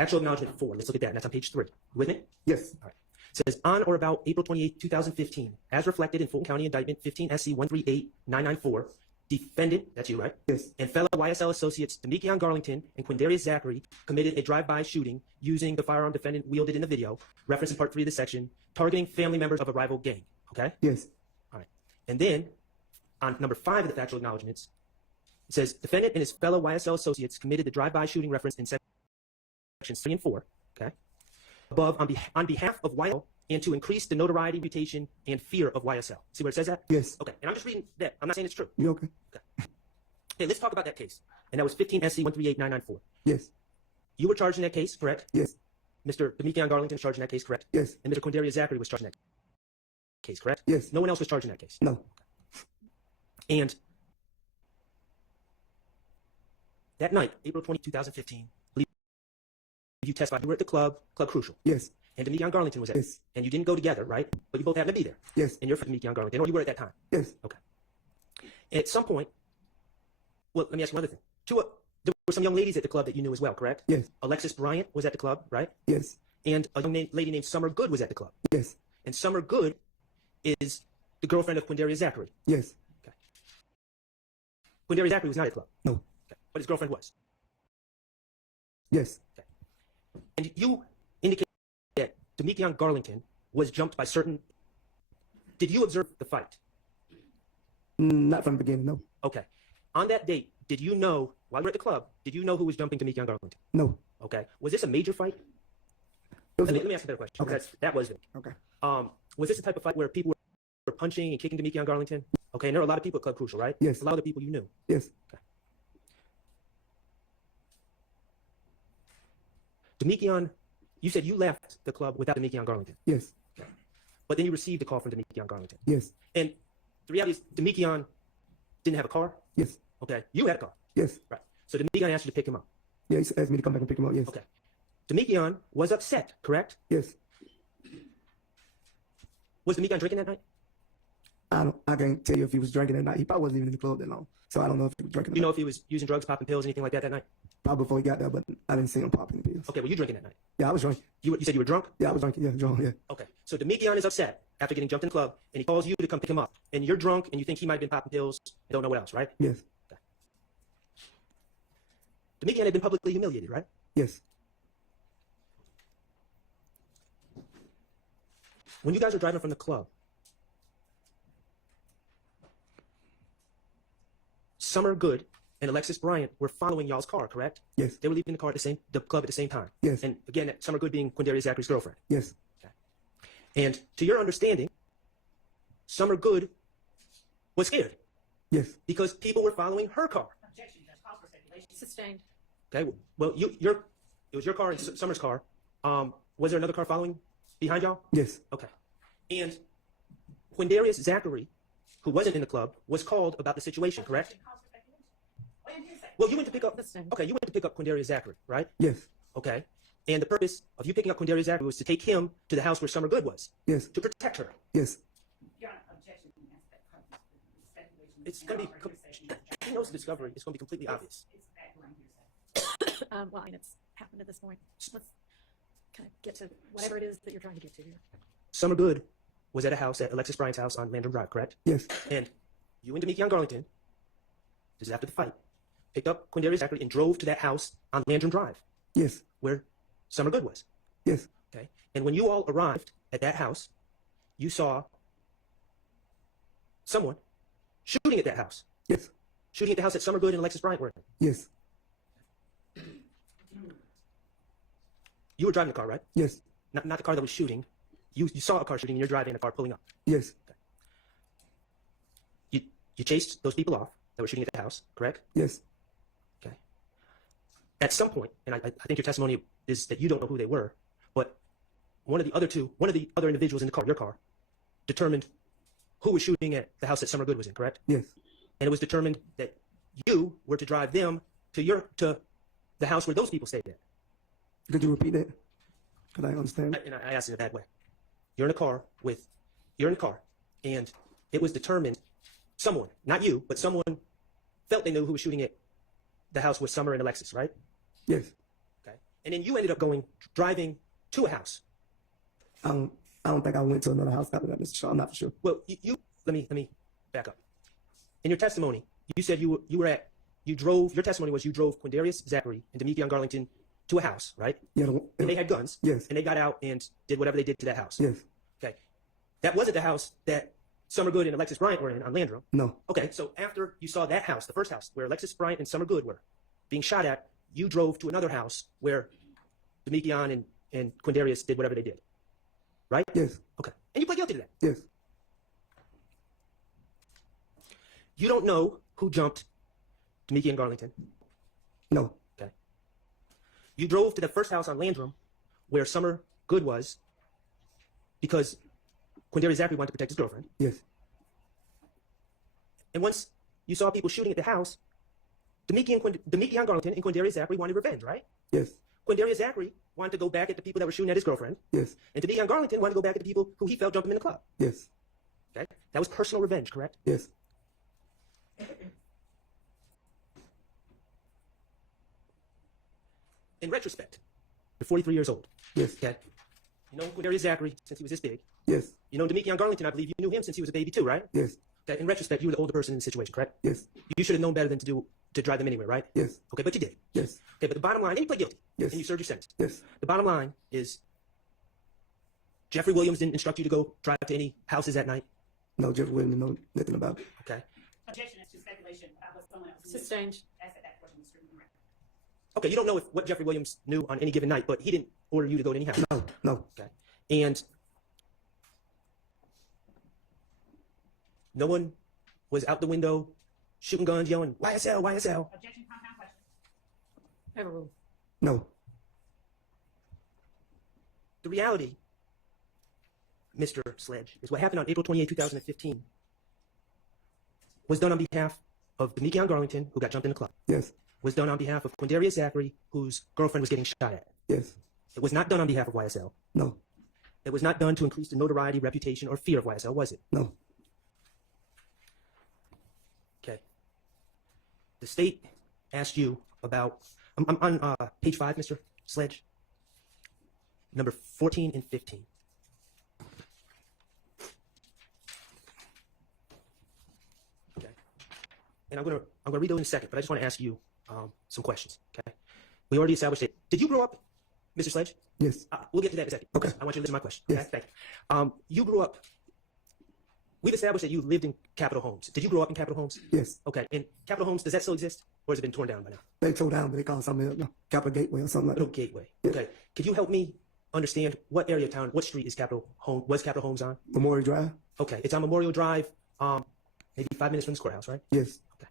Factual acknowledgement 4. Let's look at that. And that's on page 3. You with me? Yes. All right. It says, on or about April 28, 2015, as reflected in Fulton County Indictment 15 SC 138994, defendant, that's you, right? Yes. And fellow YSL associates Demekion Garlington and Quindarius Zachary committed a drive-by shooting using the firearm defendant wielded in the video, referenced in part 3 of the section, targeting family members of a rival gang. Okay? Yes. All right. And then, on number 5 of the factual acknowledgements, it says, defendant and his fellow YSL associates committed the drive-by shooting referenced in sections 3 and 4, okay? Above, on behalf of YSL and to increase the notoriety, reputation, and fear of YSL. See where it says that? Yes. Okay, and I'm just reading that. I'm not saying it's true. You okay? Okay, let's talk about that case. And that was 15 SC 138994. Yes. You were charged in that case, correct? Yes. Mr. Demekion Garlington was charged in that case, correct? Yes. And Mr. Quindarius Zachary was charged in that case, correct? Yes. No one else was charged in that case. No. And that night, April 20, 2015, you testified you were at the Club Crucial. Yes. And Demekion Garlington was there. Yes. And you didn't go together, right? But you both happened to be there. Yes. And you're from Demekion Garlington, or you were at that time. Yes. Okay. And at some point, well, let me ask you another thing. There were some young ladies at the club that you knew as well, correct? Yes. Alexis Bryant was at the club, right? Yes. And a young lady named Summer Good was at the club. Yes. And Summer Good is the girlfriend of Quindarius Zachary. Yes. Okay. Quindarius Zachary was not at the club. No. Okay. But his girlfriend was. Yes. Okay. And you indicated that Demekion Garlington was jumped by certain. Did you observe the fight? Not from the beginning, no. Okay. On that date, did you know, while we were at the club, did you know who was jumping Demekion Garlington? No. Okay. Was this a major fight? Let me ask a better question. Okay. That was it. Okay. Was this the type of fight where people were punching and kicking Demekion Garlington? Okay. And there were a lot of people at Club Crucial, right? Yes. A lot of the people you knew. Yes. Okay. Demekion, you said you left the club without Demekion Garlington. Yes. Okay. But then you received a call from Demekion Garlington. Yes. And the reality is Demekion didn't have a car. Yes. Okay. You had a car. Yes. Right. So Demekion asked you to pick him up. Yeah, he asked me to come back and pick him up. Yes. Okay. Demekion was upset, correct? Yes. Was Demekion drinking that night? I can't tell you if he was drinking that night. He probably wasn't even in the club that long, so I don't know if he was drinking. You know if he was using drugs, popping pills, anything like that night? Probably before he got there, but I didn't see him popping pills. Okay. Were you drinking that night? Yeah, I was drinking. You said you were drunk? Yeah, I was drinking. Yeah, drunk. Yeah. Okay. So Demekion is upset after getting jumped in the club, and he calls you to come pick him up. And you're drunk, and you think he might have been popping pills, and don't know what else, right? Yes. Okay. Demekion had been publicly humiliated, right? Yes. When you guys were driving from the club, Summer Good and Alexis Bryant were following y'all's car, correct? Yes. They were leaving the club at the same time. Yes. And again, Summer Good being Quindarius Zachary's girlfriend. Yes. Okay. And to your understanding, Summer Good was scared. Yes. Because people were following her car. Objection, Judge, call for speculation. Sustained. Okay. Well, it was your car and Summer's car. Was there another car following behind y'all? Yes. Okay. And Quindarius Zachary, who wasn't in the club, was called about the situation, correct? Objection, call for speculation. What did you say? Well, you went to pick up. Listen. Okay, you went to pick up Quindarius Zachary, right? Yes. Okay. And the purpose of you picking up Quindarius Zachary was to take him to the house where Summer Good was, Yes. to protect her. Yes. Your Honor, objection, you asked that part, speculation. It's going to be. He knows the discovery. It's going to be completely obvious. It's background hearsay. Well, I mean, it's happened at this point. Let's kind of get to whatever it is that you're trying to get to here. Summer Good was at a house at Alexis Bryant's house on Landrum Drive, correct? Yes. And you and Demekion Garlington, this is after the fight, picked up Quindarius Zachary and drove to that house on Landrum Drive, Yes. where Summer Good was. Yes. Okay. And when you all arrived at that house, you saw someone shooting at that house. Yes. Shooting at the house that Summer Good and Alexis Bryant were in. Yes. You were driving the car, right? Yes. Not the car that was shooting. You saw a car shooting and you're driving a car pulling up. Yes. You chased those people off that were shooting at the house, correct? Yes. Okay. At some point, and I think your testimony is that you don't know who they were, but one of the other individuals in the car, your car, determined who was shooting at the house that Summer Good was in, correct? Yes. And it was determined that you were to drive them to the house where those people stayed at. Could you repeat that? Could I understand? And I asked in a bad way. You're in a car, and it was determined, someone, not you, but someone felt they knew who was shooting at the house with Summer and Alexis, right? Yes. Okay. And then you ended up driving to a house. I don't think I went to another house after that, Mr. Shardt. I'm not for sure. Well, let me back up. In your testimony, you said your testimony was you drove Quindarius Zachary and Demekion Garlington to a house, right? Yeah. And they had guns. Yes. And they got out and did whatever they did to that house. Yes. Okay. That wasn't the house that Summer Good and Alexis Bryant were in on Landrum. No. Okay, so after you saw that house, the first house where Alexis Bryant and Summer Good were being shot at, you drove to another house where Demekion and Quindarius did whatever they did, right? Yes. Okay, and you pled guilty to that. Yes. You don't know who jumped Demekion Garlington. No. Okay. You drove to the first house on Landrum where Summer Good was because Quindarius Zachary wanted to protect his girlfriend. Yes. And once you saw people shooting at the house, Demekion Garlington and Quindarius Zachary wanted revenge, right? Yes. Quindarius Zachary wanted to go back at the people that were shooting at his girlfriend. Yes. And Demekion Garlington wanted to go back at the people who he felt jumped him in the club. Yes. Okay? That was personal revenge, correct? Yes. In retrospect, you're 43 years old. Yes. Okay? You know Quindarius Zachary since he was this big. Yes. You know Demekion Garlington, I believe you knew him since he was a baby too, right? Yes. Okay? In retrospect, you were the older person in the situation, correct? Yes. You should have known better than to drive them anywhere, right? Yes. Okay, but you did. Yes. Okay, but the bottom line, and you pled guilty. Yes. And you served your sentence. Yes. The bottom line is Jeffrey Williams didn't instruct you to go drive to any houses that night. No, Jeff wouldn't know nothing about it. Okay. Objection is to speculation about what someone else knew. Sustained. As at that portion of the screen record. Okay, you don't know what Jeffrey Williams knew on any given night, but he didn't order you to go to any house. No. No. Okay. And no one was out the window shooting guns, yelling, YSL, YSL. Objection, compound question. Overruled. No. The reality, Mr. Sledge, is what happened on April 28, 2015 was done on behalf of Demekion Garlington, who got jumped in the club. Yes. Was done on behalf of Quindarius Zachary, whose girlfriend was getting shot at. Yes. It was not done on behalf of YSL. No. It was not done to increase the notoriety, reputation, or fear of YSL, was it? No. Okay. The state asked you about, I'm on page 5, Mr. Sledge, number 14 and 15. Okay. And I'm gonna read those in a second, but I just want to ask you some questions. Okay. We already established it. Did you grow up, Mr. Sledge? Yes. We'll get to that in a second. Okay. I want you to listen to my question. Yes. Okay. Thank you. You grew up. We've established that you lived in Capitol Homes. Did you grow up in Capitol Homes? Yes. Okay. And Capitol Homes, does that still exist, or has it been torn down by now? They tore down, but they call it something else. No. Capital Gateway or something like Little that. Gateway. Yeah. Okay. Could you help me understand what area of town, what street is Capitol Homes on? Memorial Drive. Okay. It's on Memorial Drive, maybe 5 minutes from this courthouse, right? Yes. Okay.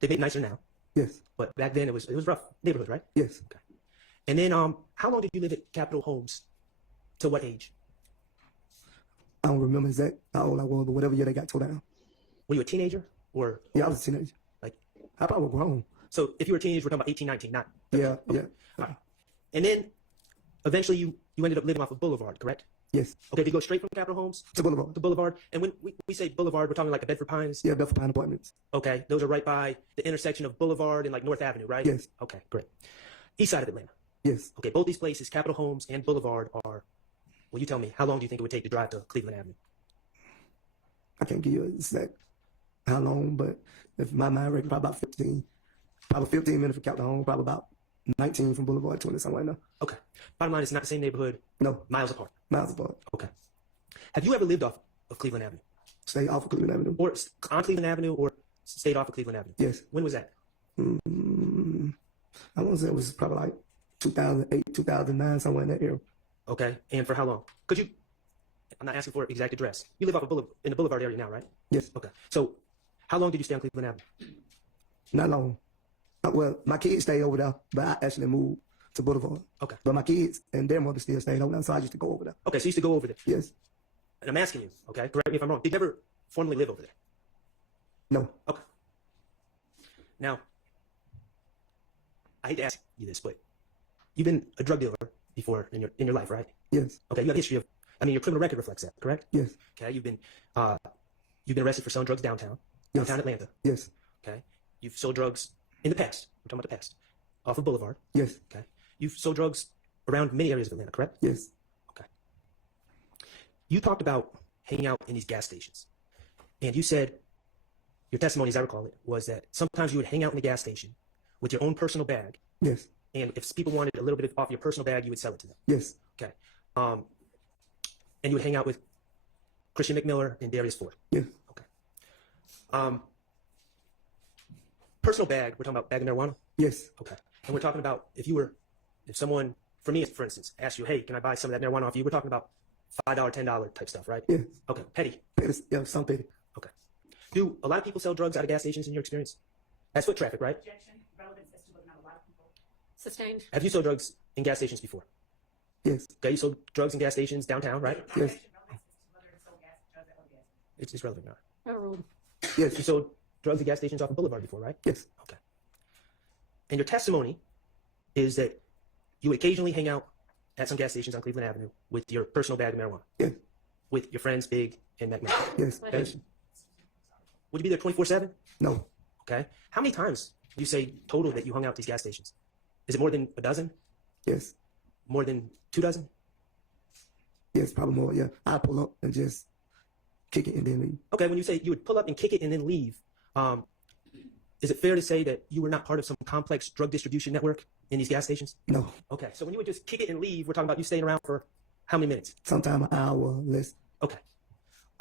They made it nicer now, Yes. but back then it was rough neighborhood, right? Yes. Okay. And then how long did you live at Capitol Homes? To what age? I don't remember exact how old I was, but whatever year they got tore down. Were you a teenager or? Yeah, I was a teenager. Like, I probably was grown. so if you were a teenager, we're talking about 18, 19, not. Yeah. Yeah. All right. And then eventually you ended up living off of Boulevard, correct? Yes. Okay, did you go straight from Capitol Homes To Boulevard. to Boulevard? And when we say Boulevard, we're talking like the Bedford Pines? Yeah, Bedford Pine Apartments. Okay, those are right by the intersection of Boulevard and like North Avenue, right? Yes. Okay, great. East side of Atlanta. Yes. Okay, both these places, Capitol Homes and Boulevard, are, well, you tell me, how long do you think it would take to drive to Cleveland Avenue? I can't give you exact how long, but if my mind record, probably about 15. Probably 15 minutes from Capitol Home, probably about 19 from Boulevard, 20, somewhere like that. Okay. Bottom line, it's not the same neighborhood, No, miles apart. miles apart. Okay. Have you ever lived off of Cleveland Avenue? Stay off of Cleveland Avenue. Or on Cleveland Avenue, or stayed off of Cleveland Avenue? Yes. When was that? I want to say it was probably like 2008, 2009, somewhere in that era. Okay. And for how long? Could you, I'm not asking for exact address. You live off of in the Boulevard area now, right? Yes. Okay. So how long did you stay on Cleveland Avenue? Not long. Well, my kids stayed over there, but I actually moved to Boulevard. Okay. But my kids and their mother still stayed over there, so I used to go over there. Okay, so you used to go over there. Yes. And I'm asking you, okay, correct me if I'm wrong. Did you ever formally live over there? No. Okay. Now, I hate to ask you this, but you've been a drug dealer before in your life, right? Yes. Okay, you have a history of, I mean, your criminal record reflects that, correct? Yes. Okay, you've been arrested for selling drugs downtown Yes. Atlanta. Yes. Okay, you've sold drugs in the past, we're talking about the past, off of Boulevard. Yes. Okay. You've sold drugs around many areas of Atlanta, correct? Yes. Okay. You talked about hanging out in these gas stations. And you said, your testimony, as I recall it, was that sometimes you would hang out in the gas station with your own personal bag. Yes. And if people wanted a little bit off your personal bag, you would sell it to them. Yes. Okay. And you would hang out with Christian McMiller and Darius Ford. Yes. Okay. Personal bag, we're talking about bag of marijuana? Yes. Okay. And we're talking about if someone, for me, for instance, asked you, hey, can I buy some of that marijuana off you? We're talking about $5, $10 type stuff, right? Yes. Okay. Petty. Yeah, some petty. Okay. Do a lot of people sell drugs out of gas stations in your experience? That's foot traffic, right? Objection, relevance as to whether or not a lot of people. Sustained. Have you sold drugs in gas stations before? Yes. Okay, you sold drugs in gas stations downtown, right? Yes. Objection, relevance as to whether it's sold gas, drugs at other gas stations. It's relevant now. Overruled. Yes. You sold drugs at gas stations off of Boulevard before, right? Yes. Okay. And your testimony is that you would occasionally hang out at some gas stations on Cleveland Avenue with your personal bag of marijuana. Yes. With your friends Big and McMahon. Yes. Okay. Would you be there 24/7? No. Okay. How many times do you say total that you hung out at these gas stations? Is it more than a dozen? Yes. More than 2 dozen? Yes, probably more. Yeah. I pull up and just kick it and then leave. Okay, when you say you would pull up and kick it and then leave, is it fair to say that you were not part of some complex drug distribution network in these gas stations? No. Okay, so when you would just kick it and leave, we're talking about you staying around for how many minutes? Sometime an hour, less. Okay.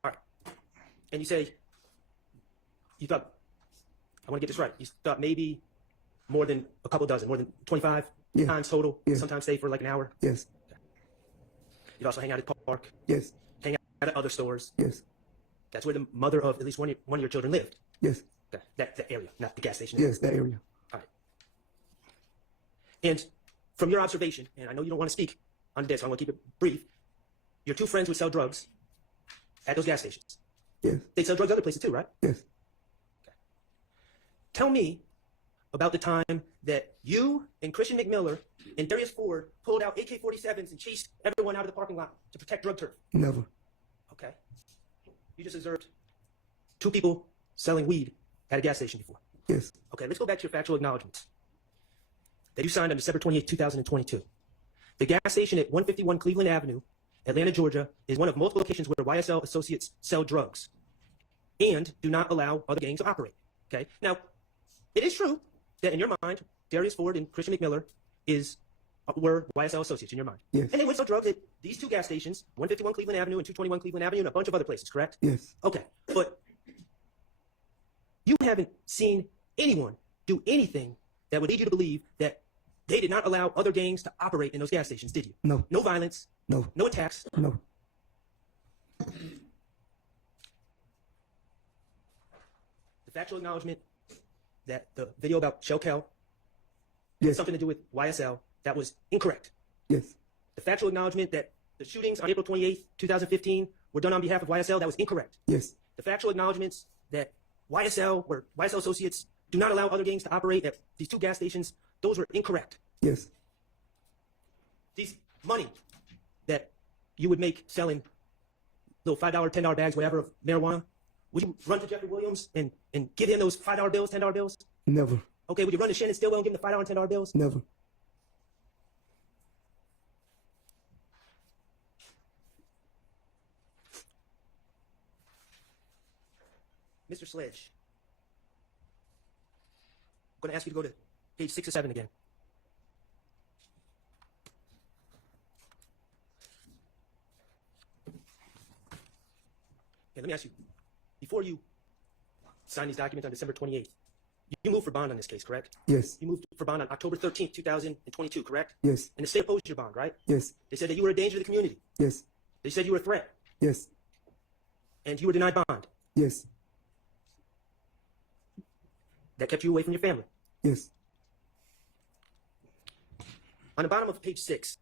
All right. And you say, you thought, I want to get this right, you thought maybe more than a couple dozen, more than 25 Yeah. times total, Yeah. sometimes stay for like an hour? Yes. You'd also hang out at the park, Yes. hang out at other stores. Yes. That's where the mother of at least one of your children lived. Yes. Okay. That area, not the gas station. Yes, that area. All right. And from your observation, and I know you don't want to speak on this, so I'm going to keep it brief, your two friends would sell drugs at those gas stations. Yes. They'd sell drugs other places too, right? Yes. Tell me about the time that you and Christian McMiller and Darius Ford pulled out AK-47s and chased everyone out of the parking lot to protect drug turf. Never. Okay. You just observed two people selling weed at a gas station before. Yes. Okay, let's go back to your factual acknowledgements that you signed on December 28, 2022. The gas station at 151 Cleveland Avenue, Atlanta, Georgia, is one of multiple locations where YSL associates sell drugs and do not allow other gangs to operate. Okay, now, it is true that in your mind, Darius Ford and Christian McMiller were YSL associates in your mind. Yes. And they would sell drugs at these two gas stations, 151 Cleveland Avenue and 221 Cleveland Avenue, and a bunch of other places, correct? Yes. Okay, but you haven't seen anyone do anything that would lead you to believe that they did not allow other gangs to operate in those gas stations, did you? No. No violence, No. no attacks. No. The factual acknowledgement that the video about Shell Kel had Yes. something to do with YSL, that was incorrect. Yes. The factual acknowledgement that the shootings on April 28th, 2015 were done on behalf of YSL, that was incorrect. Yes. The factual acknowledgements that YSL associates do not allow other gangs to operate at these two gas stations, those were incorrect. Yes. These money that you would make selling little $5, $10 bags, whatever, of marijuana, would you run to Jeffrey Williams and give him those $5 bills, $10 bills? Never. Okay, would you run to Shannon Stillwell and give him the $5 and $10 bills? Never. Mr. Sledge, I'm going to ask you to go to page 6 or 7 again. Okay, let me ask you, before you signed these documents on December 28th, you moved for bond on this case, correct? Yes. You moved for bond on October 13th, 2022, correct? Yes. And the state opposed your bond, right? Yes. They said that you were a danger to the community. Yes. They said you were a threat, Yes. and you were denied bond. Yes. That kept you away from your family. Yes. On the bottom of page 6,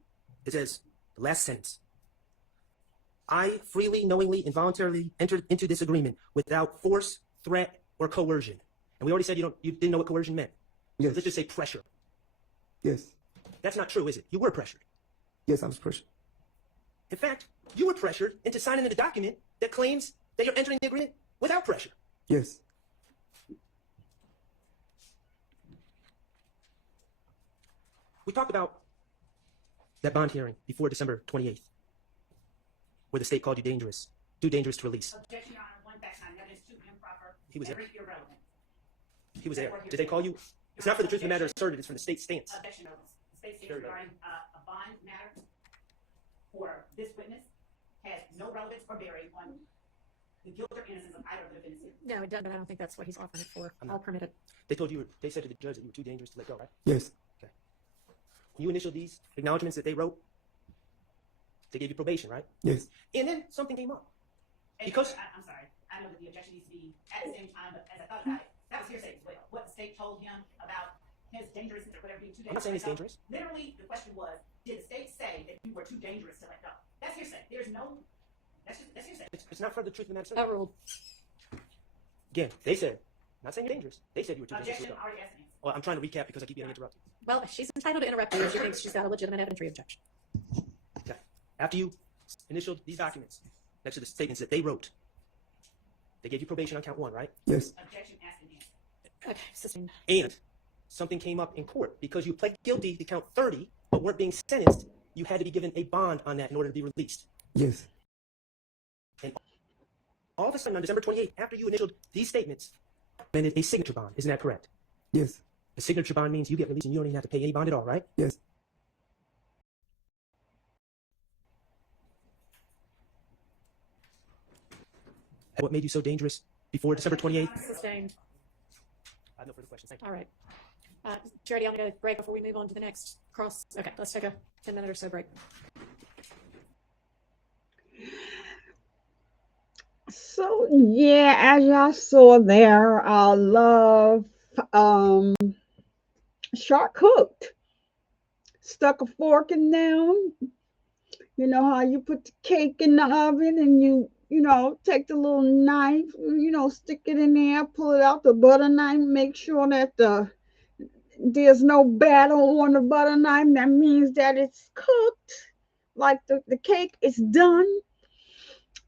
it says, the last sentence, I freely, knowingly, and voluntarily entered into this agreement without force, threat, or coercion. And we already said you didn't know what coercion meant. Yes. Let's just say pressure. Yes. That's not true, is it? You were pressured. Yes, I was pressured. In fact, you were pressured into signing a document that claims that you're entering the agreement without pressure. Yes. We talked about that bond hearing before December 28th, where the state called you dangerous, too dangerous to release. Objection, Your Honor, one fact, that is too improper. He was there. Very irrelevant. He was there. Did they call you? It's not for the truth of the matter asserted, it's from the state's stance. Objection, notice. The state stance regarding a bond matter for this witness has no relevance or bearing on the guilt or innocence of either of the defendants. No, it doesn't. I don't think that's what he's offering it for. All permitted. They told you, they said to the judge that you were too dangerous to let go, right? Yes. Okay. When you initialed these acknowledgements that they wrote, they gave you probation, right? Yes. And then something came up. And Because I'm sorry, I know that the objection needs to be at the same time, but as I thought about it, that was hearsay as well. What the state told him about his dangerousness or whatever being too dangerous. I'm not saying he's to let go. dangerous. Literally, the question was, did the state say that you were too dangerous to let go? That's hearsay. There's no, that's hearsay. It's not for the truth of the matter asserted. Overruled. Again, they said, not saying you're dangerous. They said you were too dangerous to Objection, let go. already asked me. Well, I'm trying to recap because I keep getting interrupted. Well, she's entitled to interrupt you if she thinks she's got a legitimate evidentiary objection. Okay. After you initialed these documents, next to the statements that they wrote, they gave you probation on count 1, right? Yes. Objection, asked and answered. Okay, sustained. And something came up in court because you pled guilty to count 30, but weren't being sentenced. You had to be given a bond on that in order to be released. Yes. And all of a sudden, on December 28th, after you initialed these statements, amended a signature bond. Isn't that correct? Yes. A signature bond means you get released and you don't even have to pay any bond at all, right? Yes. What made you so dangerous before December 28th? Sustained. I have no further questions. Thank you. All right. Charity, I'm going to break before we move on to the next cross. Okay, let's take a 10-minute or so break. So yeah, as y'all saw there, I love Shardt cooked. Stuck a fork in them. You know how you put the cake in the oven and you take the little knife, stick it in there, pull it out the butter knife, make sure that there's no batter on the butter knife. That means that it's cooked, like the cake is done.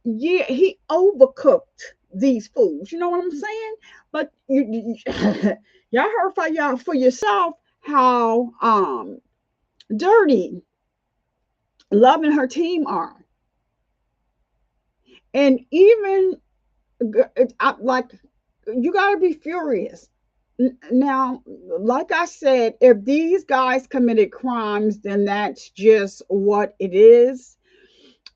Yeah, he overcooked these foods. You know what I'm saying? But y'all heard for yourself how dirty Love and her team are. And even like, you got to be furious. Now, like I said, if these guys committed crimes, then that's just what it is.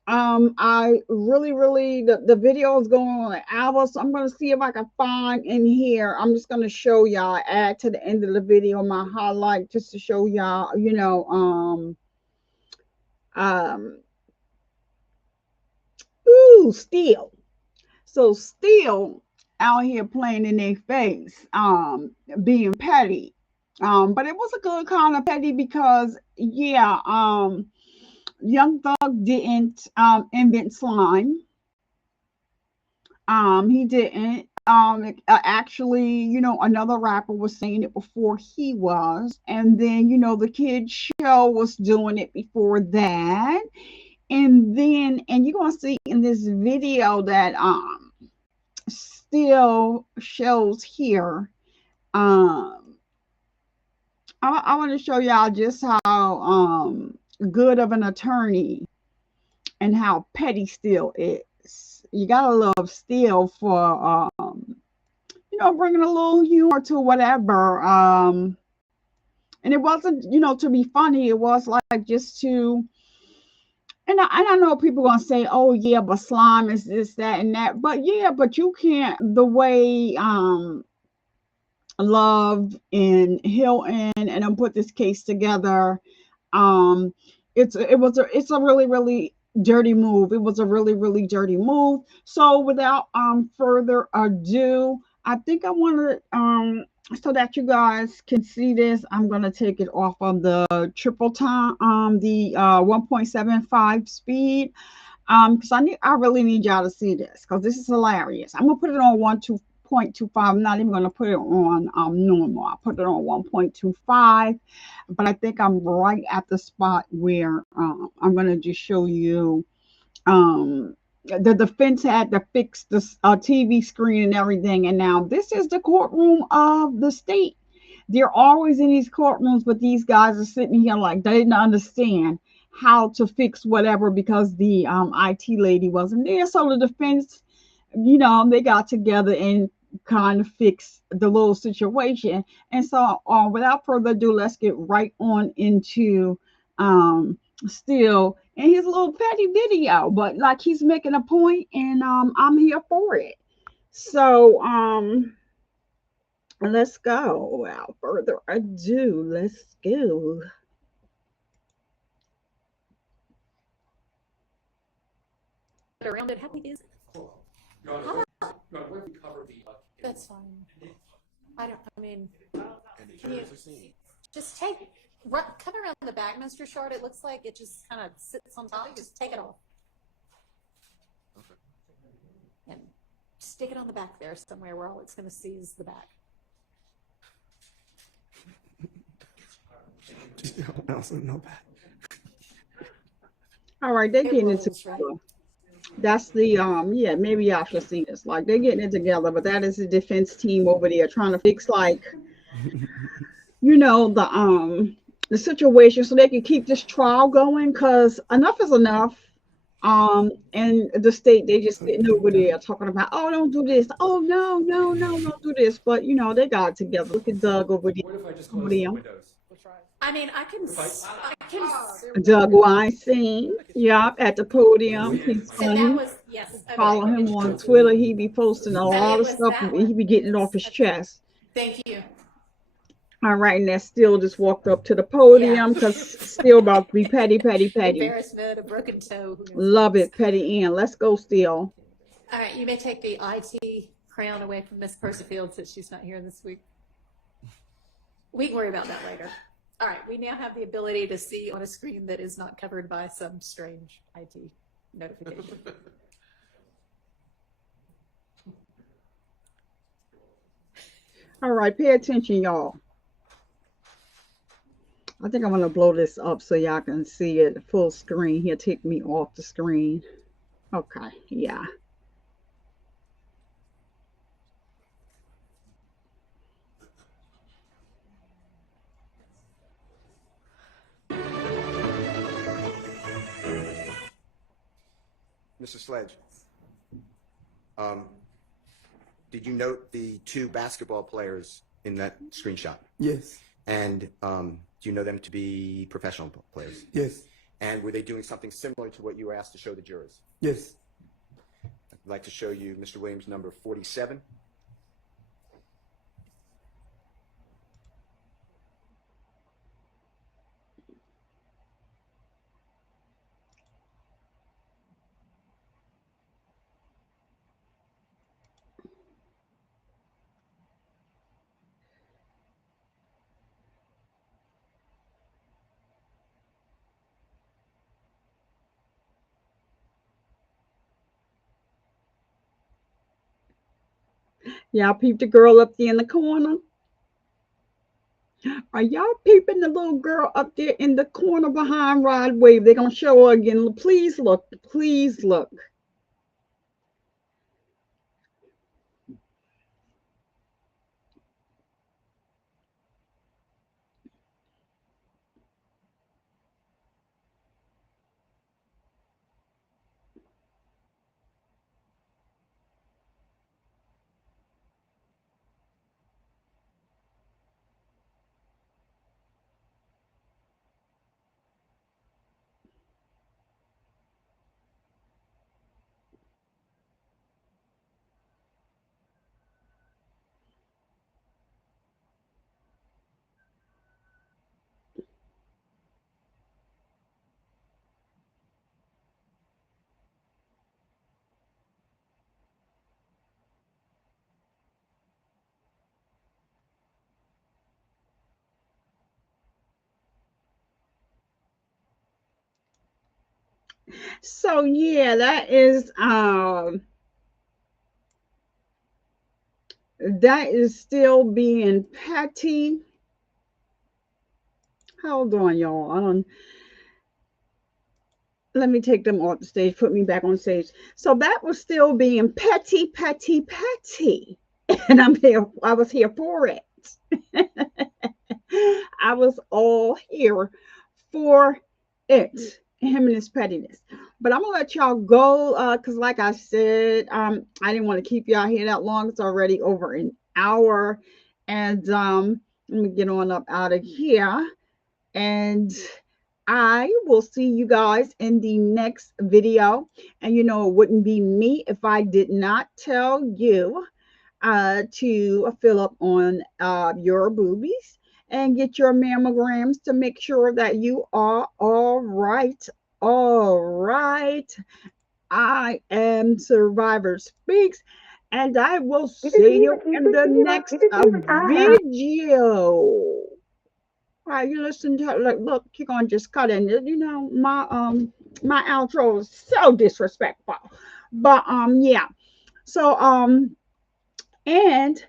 I really the video is going on an hour, so I'm going to see if I can find in here. I'm just going to show y'all, add to the end of the video my highlight, just to show y'all, Steele. So Steele out here playing in their face, being petty. But it was a good kind of petty because, Young Thug didn't invent slime. He didn't. Actually, another rapper was saying it before he was. And then, the Kid Show was doing it before that. And then, and you're going to see in this video that still shows here. I want to show y'all just how good of an attorney and how petty Steele is. You gotta love Steele for bringing a little humor to whatever. And it wasn't to be funny. It was like just to. And I know people are gonna say, "Oh yeah, but slime is this, that, and that." But yeah, but you can't. The way Love and Hilton and them put this case together. It's a really dirty move. It was a really dirty move. So without further ado, I think I want to so that you guys can see this, I'm gonna take it off of the triple time, the 1.75 speed, because I really need y'all to see this, because this is hilarious. I'm gonna put it on 1.25. I'm not even gonna put it on normal. I put it on 1.25, but I think I'm right at the spot where I'm gonna just show you. The defense had to fix the TV screen and everything, and now this is the courtroom of the state. they're always in these courtrooms, but these guys are sitting here like they didn't understand how to fix whatever because the IT lady wasn't there. So the defense, they got together and kind of fix the little situation. And so, without further ado, let's get right on into Still in his little petty video. But like he's making a point, and I'm here for it. So let's go. Without further ado, let's go. Around it, how big is it? What if we cover the That's fine. Can you just come around the back, Mr. Shardt? It looks like it just kind of sits on top. Just take it off. Okay. And stick it on the back there somewhere where all it's going to see is the back. No back. All right, they're getting it together. That's the yeah, maybe y'all should see this. Like they're getting it together, but that is the defense team over there trying to fix the situation so they can keep this trial going, because enough is enough. And the state, they just sitting over there talking about, oh, don't do this. Oh no, don't do this. But they got it together. Look at Doug over there. What if I just close the windows? I can. Doug Weinstein, at the podium. He's funny. Yes. Follow him on Twitter. He be posting a lot of stuff, and he be getting it off his chest. Thank you. All right, and that Still just walked up to the podium because Still about to be petty. Embarrassment, a broken toe. Love it, Petty Ann. Let's go, Still. All right, you may take the IT crown away from Miss Percifield since she's not here this week. We can worry about that later. All right, we now have the ability to see on a screen that is not covered by some strange IT notification. All right, pay attention, y'all. I think I'm going to blow this up so y'all can see it full screen. He'll take me off the screen. Okay, yeah. Mr. Sledge, did you note the two basketball players in that screenshot? Yes. And do you know them to be professional players? Yes. And were they doing something similar to what you were asked to show the jurors? Yes. I'd like to show you Mr. Williams' number 47. Y'all peep the girl up there in the corner? Are y'all peeping the little girl up there in the corner behind Rod Wave? They're going to show her again. Please look. Please look. So yeah, that is still being petty. Hold on, y'all. Let me take them off the stage, put me back on stage. So that was still being petty. And I was here for it. it. I was all here for it. Him and his pettiness. But I'm gonna let y'all go because like I said, I didn't want to keep y'all here that long. It's already over an hour. And let me get on up out of here. And I will see you guys in the next video. And you know, it wouldn't be me if I did not tell you to fill up on your boobies and get your mammograms to make sure that you are all right. All right. I am Survivor Speaks, and I will see you in the next video. All right, you listen to look, you're gonna just cut in. You know, my outro is so disrespectful. But yeah. So and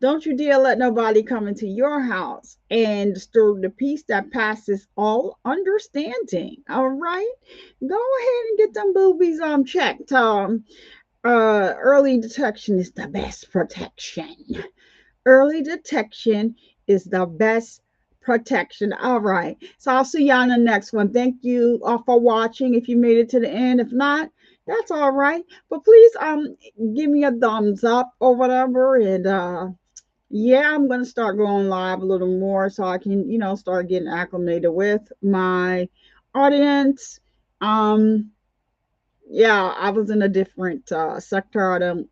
don't you dare let nobody come into your house and disturb the peace that passes all understanding. All right, go ahead and get them boobies checked. Early detection is the best protection. Early detection is the best protection. All right, so I'll see y'all in the next one. Thank you all for watching. If you made it to the end, if not, that's all right. But please give me a thumbs up or whatever. And yeah, I'm going to start going live a little more so I can, you know, start getting acclimated with my audience. Yeah, I was in a different sector.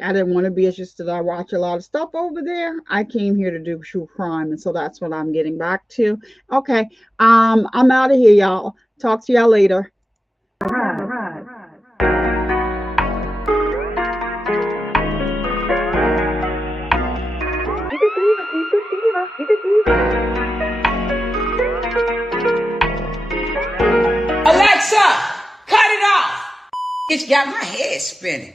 I didn't want to be interested. I watch a lot of stuff over there. I came here to do true crime, and so that's what I'm getting back to. Okay, I'm out of here, y'all. Talk to y'all later. All right. Alexa, cut it off. It's got my head spinning.